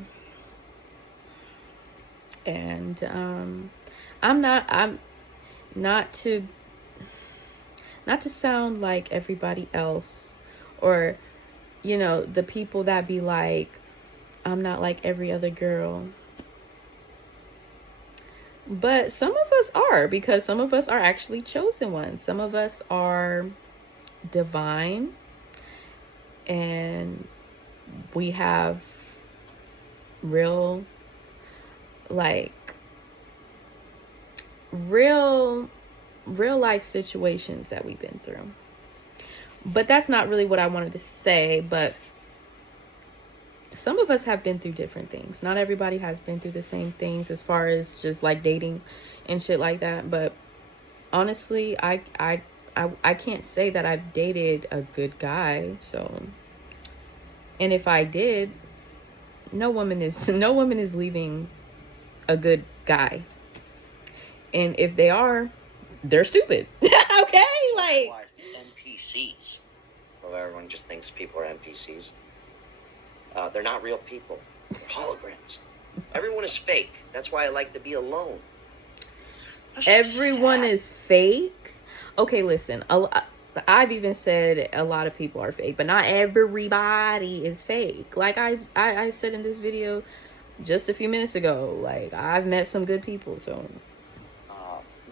And I'm not to sound like everybody else, or, you know, the people that be like, I'm not like every other girl. But some of us are, because some of us are actually chosen ones. Some of us are divine, and we have real, like, real life situations that we've been through. But that's not really what I wanted to say. But some of us have been through different things. Not everybody has been through the same things as far as just like dating and shit like that. But honestly, I can't say that I've dated a good guy. So, and if I did, no woman is leaving a good guy. And if they are, they're stupid. Okay, like NPCs. Well, everyone just thinks people are NPCs. They're not real people. They're holograms. Everyone is fake. That's why I like to be alone. Everyone is fake. Okay, listen. I've even said a lot of people are fake, but not everybody is fake. Like I said in this video just a few minutes ago, like, I've met some good people. So,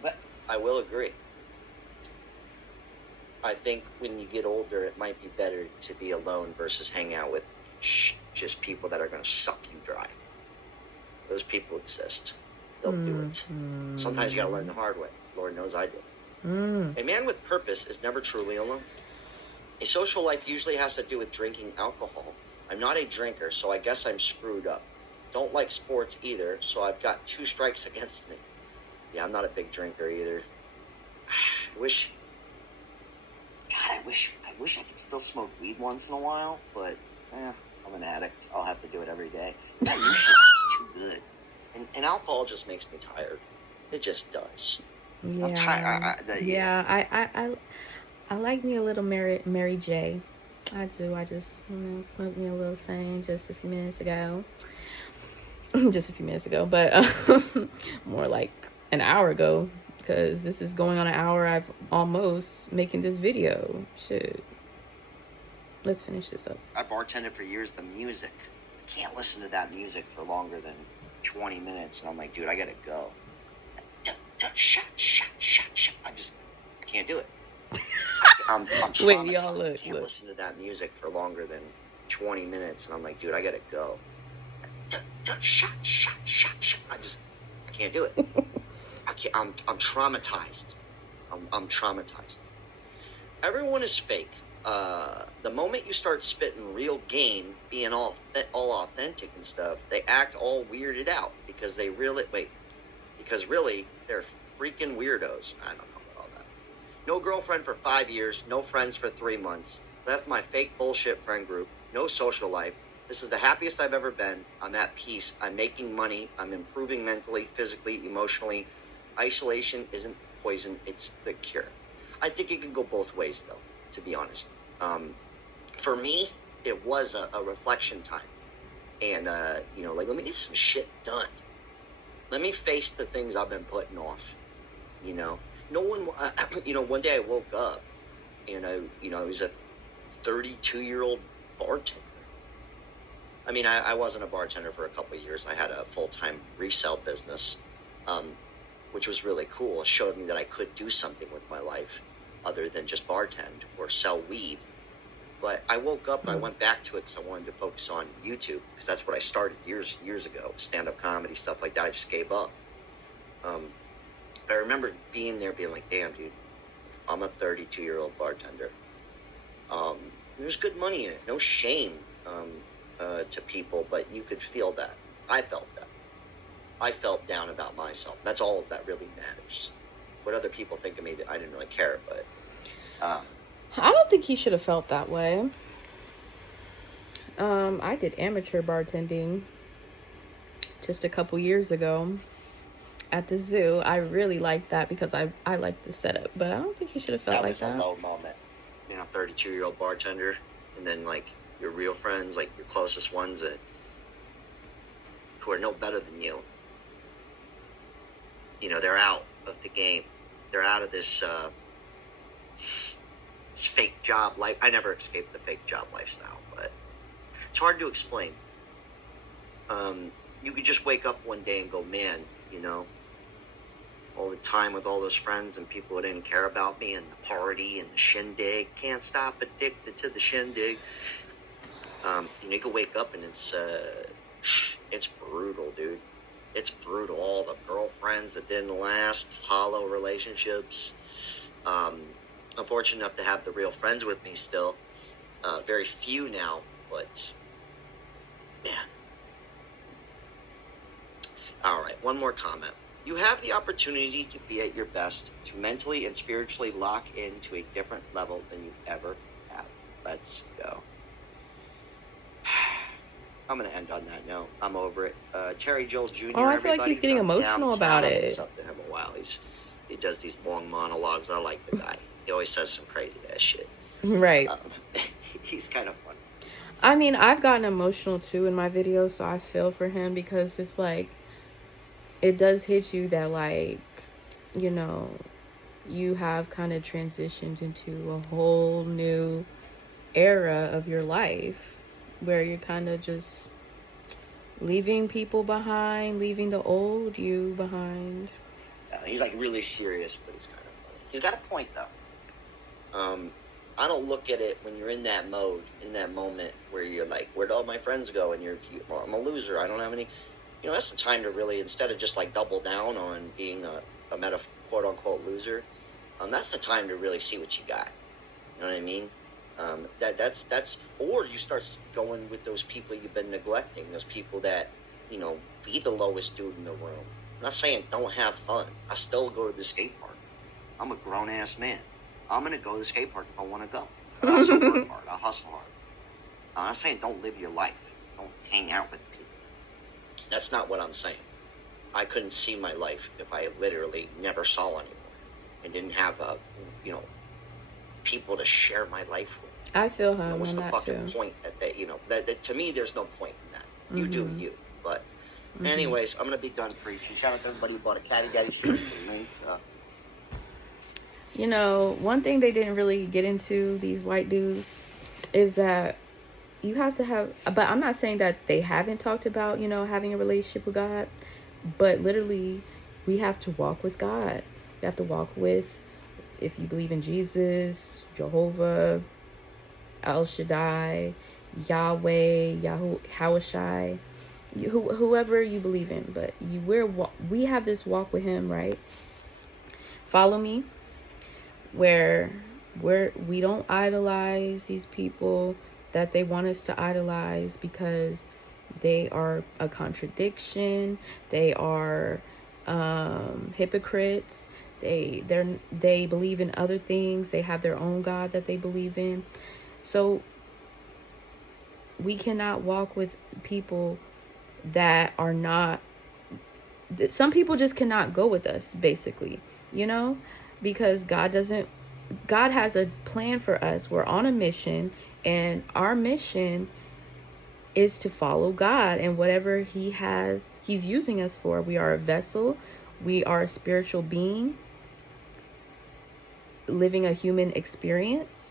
but I will agree. I think when you get older, it might be better to be alone versus hang out with just people that are going to suck you dry. Those people exist. They'll do it. Sometimes you got to learn the hard way. Lord knows I did. A man with purpose is never truly alone. A social life usually has to do with drinking alcohol. I'm not a drinker, so I guess I'm screwed up. Don't like sports either, so I've got 2 strikes against me. Yeah, I'm not a big drinker either. I wish I could still smoke weed once in a while, but I'm an addict. I'll have to do it every day. That new shit is too good. And alcohol just makes me tired. It just does. yeah, I'm tired. I like me a little Mary J. I do. I just, smoked me a little sane just a few minutes ago. But more like an hour ago, because this is going on an hour. I've almost making this video. Shit. Let's finish this up. I bartended for years. The music, I can't listen to that music for longer than 20 minutes, and I'm like, dude, I gotta go. Shut. I can't do it. I'm Wait, y'all, look. I can't listen to that music for longer than 20 minutes, and I'm like, dude, I gotta go. Shut. I can't do it. I'm traumatized. I'm traumatized. Everyone is fake. The moment you start spitting real game, being all authentic and stuff, they act all weirded out because really they're freaking weirdos. I don't know about all that. No girlfriend for 5 years, no friends for 3 months, left my fake bullshit friend group, no social life. This is the happiest I've ever been. I'm at peace. I'm making money. I'm improving mentally, physically, emotionally. Isolation isn't poison. It's the cure. I think it can go both ways, though, to be honest. For me, it was a reflection time. And, let me get some shit done. Let me face the things I've been putting off. No one, one day I woke up and I was a 32-year-old bartender. I mean, I wasn't a bartender for a couple of years. I had a full-time resale business, which was really cool. It showed me that I could do something with my life other than just bartend or sell weed. But I woke up and I went back to it because I wanted to focus on YouTube, because that's what I started years ago, stand-up comedy, stuff like that. I just gave up. But I remember being there being like, damn, dude, I'm a 32-year-old bartender. There's good money in it. No shame to people, but you could feel that. I felt that. I felt down about myself. That's all that really matters. What other people think of me, I didn't really care, but... I don't think he should have felt that way. I did amateur bartending just a couple years ago at the zoo. I really liked that because I liked the setup, but I don't think he should have felt like that. That was a low moment. 32-year-old bartender, and then, your real friends, your closest ones who are no better than you. They're out of the game. They're out of this fake job life. I never escaped the fake job lifestyle, but it's hard to explain. You could just wake up one day and go, man, all the time with all those friends and people who didn't care about me, and the party and the shindig. Can't stop addicted to the shindig. You can wake up and it's brutal, dude. It's brutal. All the girlfriends that didn't last, hollow relationships. I'm fortunate enough to have the real friends with me still. Very few now, but man. All right, one more comment. You have the opportunity to be at your best, to mentally and spiritually lock into a different level than you ever have. Let's go. I'm going to end on that note. I'm over it. Terry Joel Jr., Oh, I feel like he's getting emotional about I haven't it. subbed to him a while. He does these long monologues. I like the guy. He always says some crazy ass shit. Right. He's kind of funny. I mean, I've gotten emotional too in my videos, so I feel for him, because it's like, it does hit you that, like, you know, you have kind of transitioned into a whole new era of your life where you're kind of just leaving people behind, leaving the old you behind. He's like really serious, but he's kind of funny. He's got a point though. I don't look at it when you're in that mode, in that moment where you're like, where'd all my friends go? And well, I'm a loser. I don't have any. You know, that's the time to really, instead of just like double down on being a quote unquote loser, that's the time to really see what you got. You know what I mean? That's or you start going with those people you've been neglecting, those people that, you know, be the lowest dude in the room. I'm not saying don't have fun. I still go to the skate park. I'm a grown ass man. I'm gonna go to the skate park if I want to go. But I also work hard. I hustle hard. I'm not saying don't live your life. Don't hang out with people. That's not what I'm saying. I couldn't see my life if I literally never saw anyone and didn't have people to share my life with. I feel how What's I'm the on that fucking too. point that to me there's no point in that. You do you. But anyways, I'm gonna be done preaching. Shout out to everybody who bought a Caddy Daddy shirt. You know, one thing they didn't really get into, these white dudes, is that you have to have, but I'm not saying that they haven't talked about, you know, having a relationship with God, but literally we have to walk with God. We have to walk with, if you believe in Jesus, Jehovah, El Shaddai, Yahweh, Hawashai, whoever you believe in, but we have this walk with him, right? Follow me, where we don't idolize these people that they want us to idolize, because they are a contradiction. They are hypocrites. They believe in other things. They have their own God that they believe in. So we cannot walk with people that are not, some people just cannot go with us, basically, you know, because God has a plan for us. We're on a mission, and our mission is to follow God and whatever he's using us for. We are a vessel. We are a spiritual being living a human experience,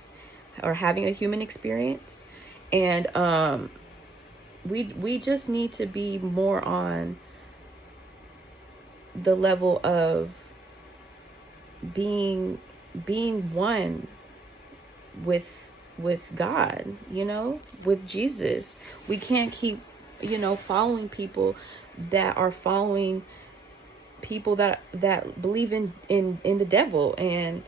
or having a human experience. And we just need to be more on the level of being one with God, you know, with Jesus. We can't keep, you know, following people that are following people that believe in the devil, I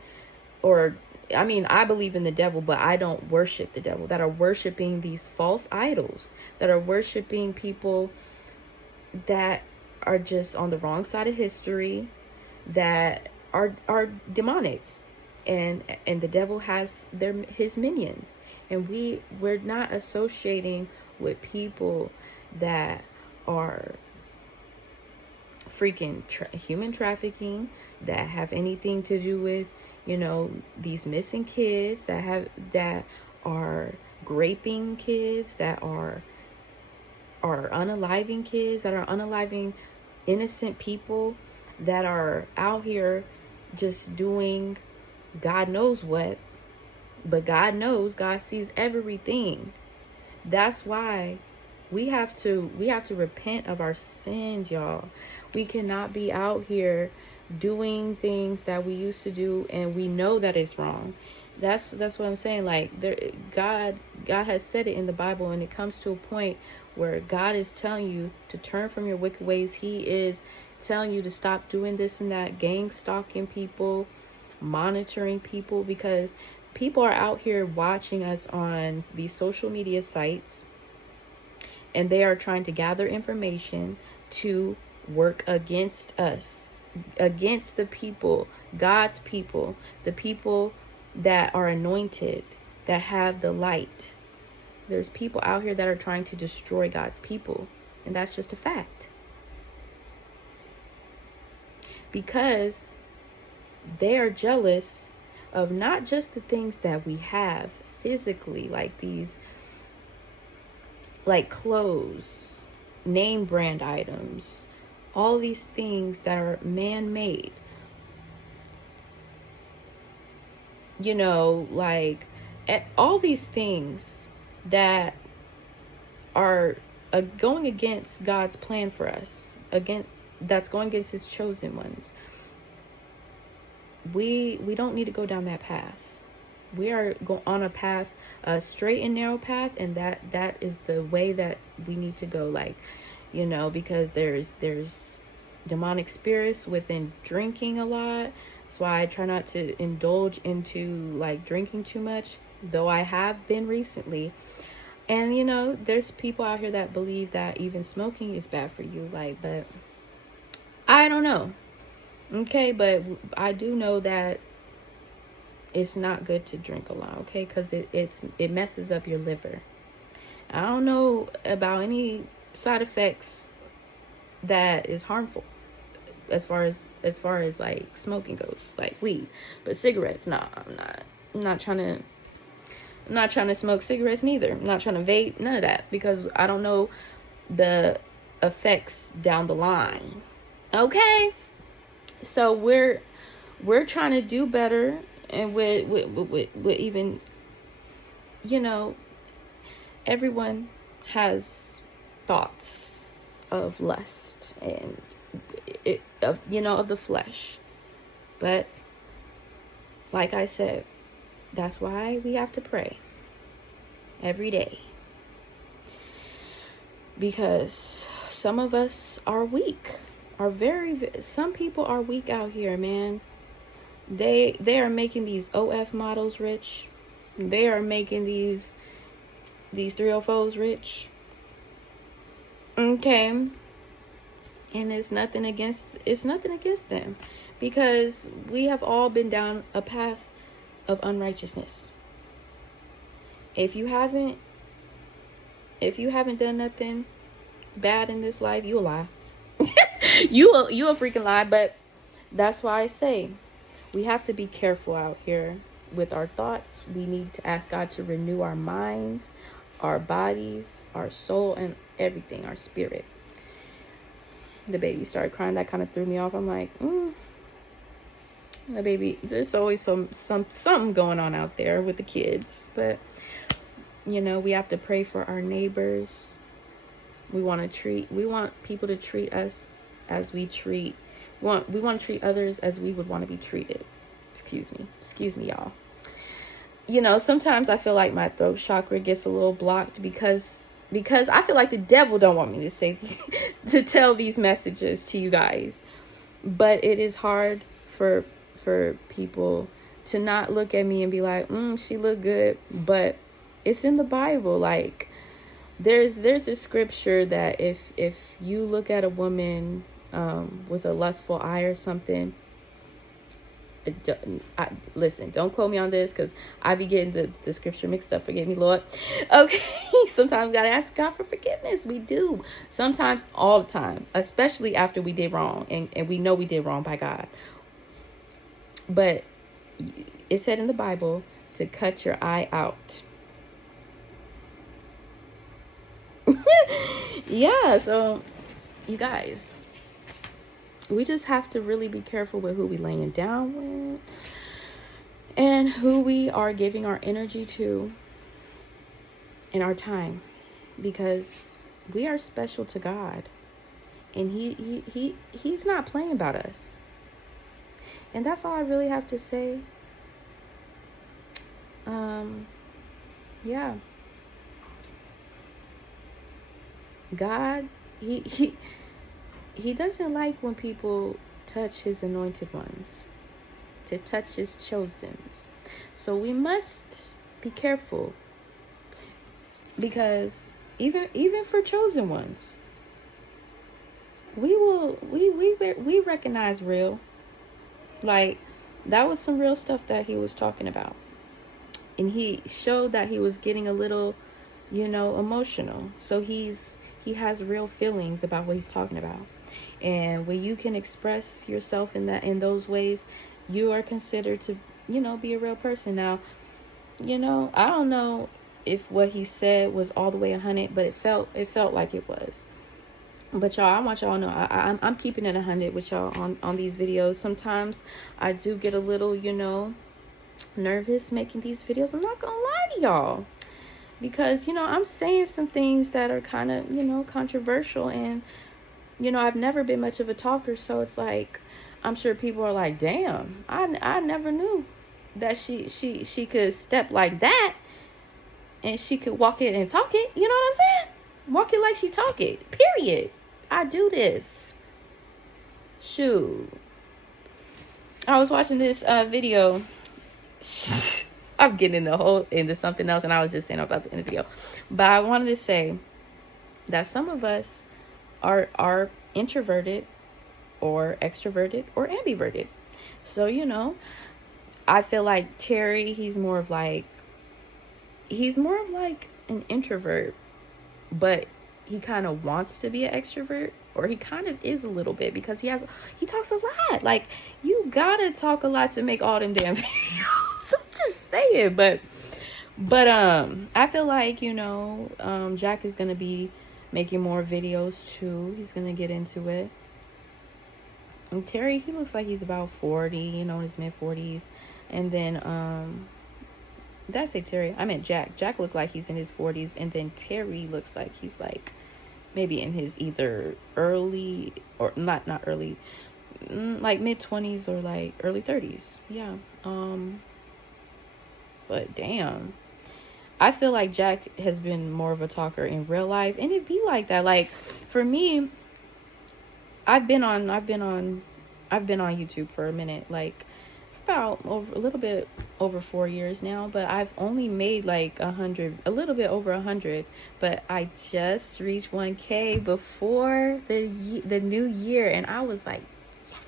believe in the devil, but I don't worship the devil, that are worshiping these false idols, that are worshiping people that are just on the wrong side of history, that are demonic, and the devil has his minions, and we're not associating with people that are freaking human trafficking, that have anything to do with, you know, these missing kids, that are raping kids, that are unaliving kids, that are unaliving innocent people, that are out here just doing God knows what. But God knows, God sees everything. That's why we have to repent of our sins, y'all. We cannot be out here doing things that we used to do, and we know that it's wrong. That's what I'm saying. Like, God has said it in the Bible, and it comes to a point where God is telling you to turn from your wicked ways. He is telling you to stop doing this and that, gang stalking people, monitoring people, because people are out here watching us on these social media sites, and they are trying to gather information to work against us, against the people, God's people, the people that are anointed, that have the light. There's people out here that are trying to destroy God's people, and that's just a fact. Because they are jealous of not just the things that we have physically, like these, like clothes, name brand items, all these things that are man-made. You know, like all these things that are going against God's plan for us, that's going against his chosen ones. We don't need to go down that path. We are on a path, a straight and narrow path, and that is the way that we need to go. Like, you know, because there's demonic spirits within drinking a lot. That's why I try not to indulge into like drinking too much, though I have been recently. And you know, there's people out here that believe that even smoking is bad for you. Like, but I don't know. Okay, but I do know that it's not good to drink a lot, okay? Because it messes up your liver. I don't know about any side effects that is harmful as far as like smoking goes, like weed. But cigarettes, nah, I'm not trying to smoke cigarettes neither. I'm not trying to vape, none of that, because I don't know the effects down the line. Okay? So we're trying to do better, and with even, you know, everyone has thoughts of lust and of the flesh. But like I said, that's why we have to pray every day, because some of us are weak. Some people are weak out here, man. They are making these OF models rich. They are making these 304s rich. Okay. And it's nothing against them, because we have all been down a path of unrighteousness. If you haven't done nothing bad in this life, you a lie. you a freaking lie. But that's why I say we have to be careful out here with our thoughts. We need to ask God to renew our minds, our bodies, our soul, and everything, our spirit. The baby started crying. That kind of threw me off. I'm like, the baby, there's always something going on out there with the kids. But you know, we have to pray for our neighbors. We want people to treat us as we treat. We want to treat others as we would want to be treated. Excuse me, y'all. You know, sometimes I feel like my throat chakra gets a little blocked because I feel like the devil don't want me to say to tell these messages to you guys. But it is hard for people to not look at me and be like, she look good. But it's in the Bible. Like, there's this scripture that if you look at a woman with a lustful eye or something, listen, don't quote me on this, because I be getting the scripture mixed up. Forgive me, Lord. Okay. Sometimes we gotta ask God for forgiveness. We do. Sometimes, all the time, especially after we did wrong and we know we did wrong by God. But it said in the Bible to cut your eye out. Yeah, so you guys, we just have to really be careful with who we laying down with and who we are giving our energy to and our time, because we are special to God, and he's not playing about us. And that's all I really have to say. Yeah. God, he doesn't like when people touch his anointed ones, to touch his chosens. So we must be careful, because even for chosen ones, we recognize real. Like, that was some real stuff that he was talking about. And he showed that he was getting a little, emotional. So he has real feelings about what he's talking about. And when you can express yourself in those ways, you are considered to, be a real person. Now, I don't know if what he said was all the way 100, but it felt like it was. But y'all, I want y'all to know, I'm keeping it 100 with y'all on these videos. Sometimes I do get a little, nervous making these videos. I'm not gonna lie to y'all, because I'm saying some things that are kind of controversial, and I've never been much of a talker, so it's like, I'm sure people are like, damn, I never knew that she could step like that, and she could walk it and talk it. You know what I'm saying? Walk it like she talk it, period. I do this. Shoot, I was watching this video. I'm getting into something else, and I was just saying I'm about to end the video. But I wanted to say that some of us are introverted or extroverted or ambiverted. So, I feel like Terry, he's more of like an introvert, but he kind of wants to be an extrovert, or he kind of is a little bit, because he talks a lot. Like, you gotta talk a lot to make all them damn videos. I'm just saying. But I feel like, Jack is gonna be making more videos too. He's gonna get into it. And Terry, he looks like he's about 40, in his mid-40s. And then did I say Terry? I meant Jack. Jack looked like he's in his 40s, and then Terry looks like he's like maybe in his either early, or not early, like mid-20s or like early 30s. Yeah. But damn, I feel like Jack has been more of a talker in real life, and it be like that. Like, for me, I've been on YouTube for a minute, like about a little bit over 4 years now, but I've only made like 100, a little bit over 100. But I just reached 1K before the new year, and I was like, yes.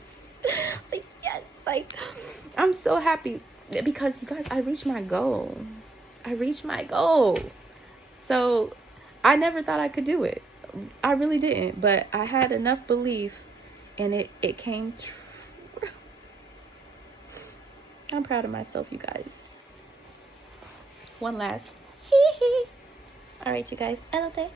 I was like, yes. Like, I'm so happy, because you guys, I reached my goal. So I never thought I could do it. I really didn't, but I had enough belief, and it came true. I'm proud of myself, you guys. One last hee hee. All right, you guys. Elote.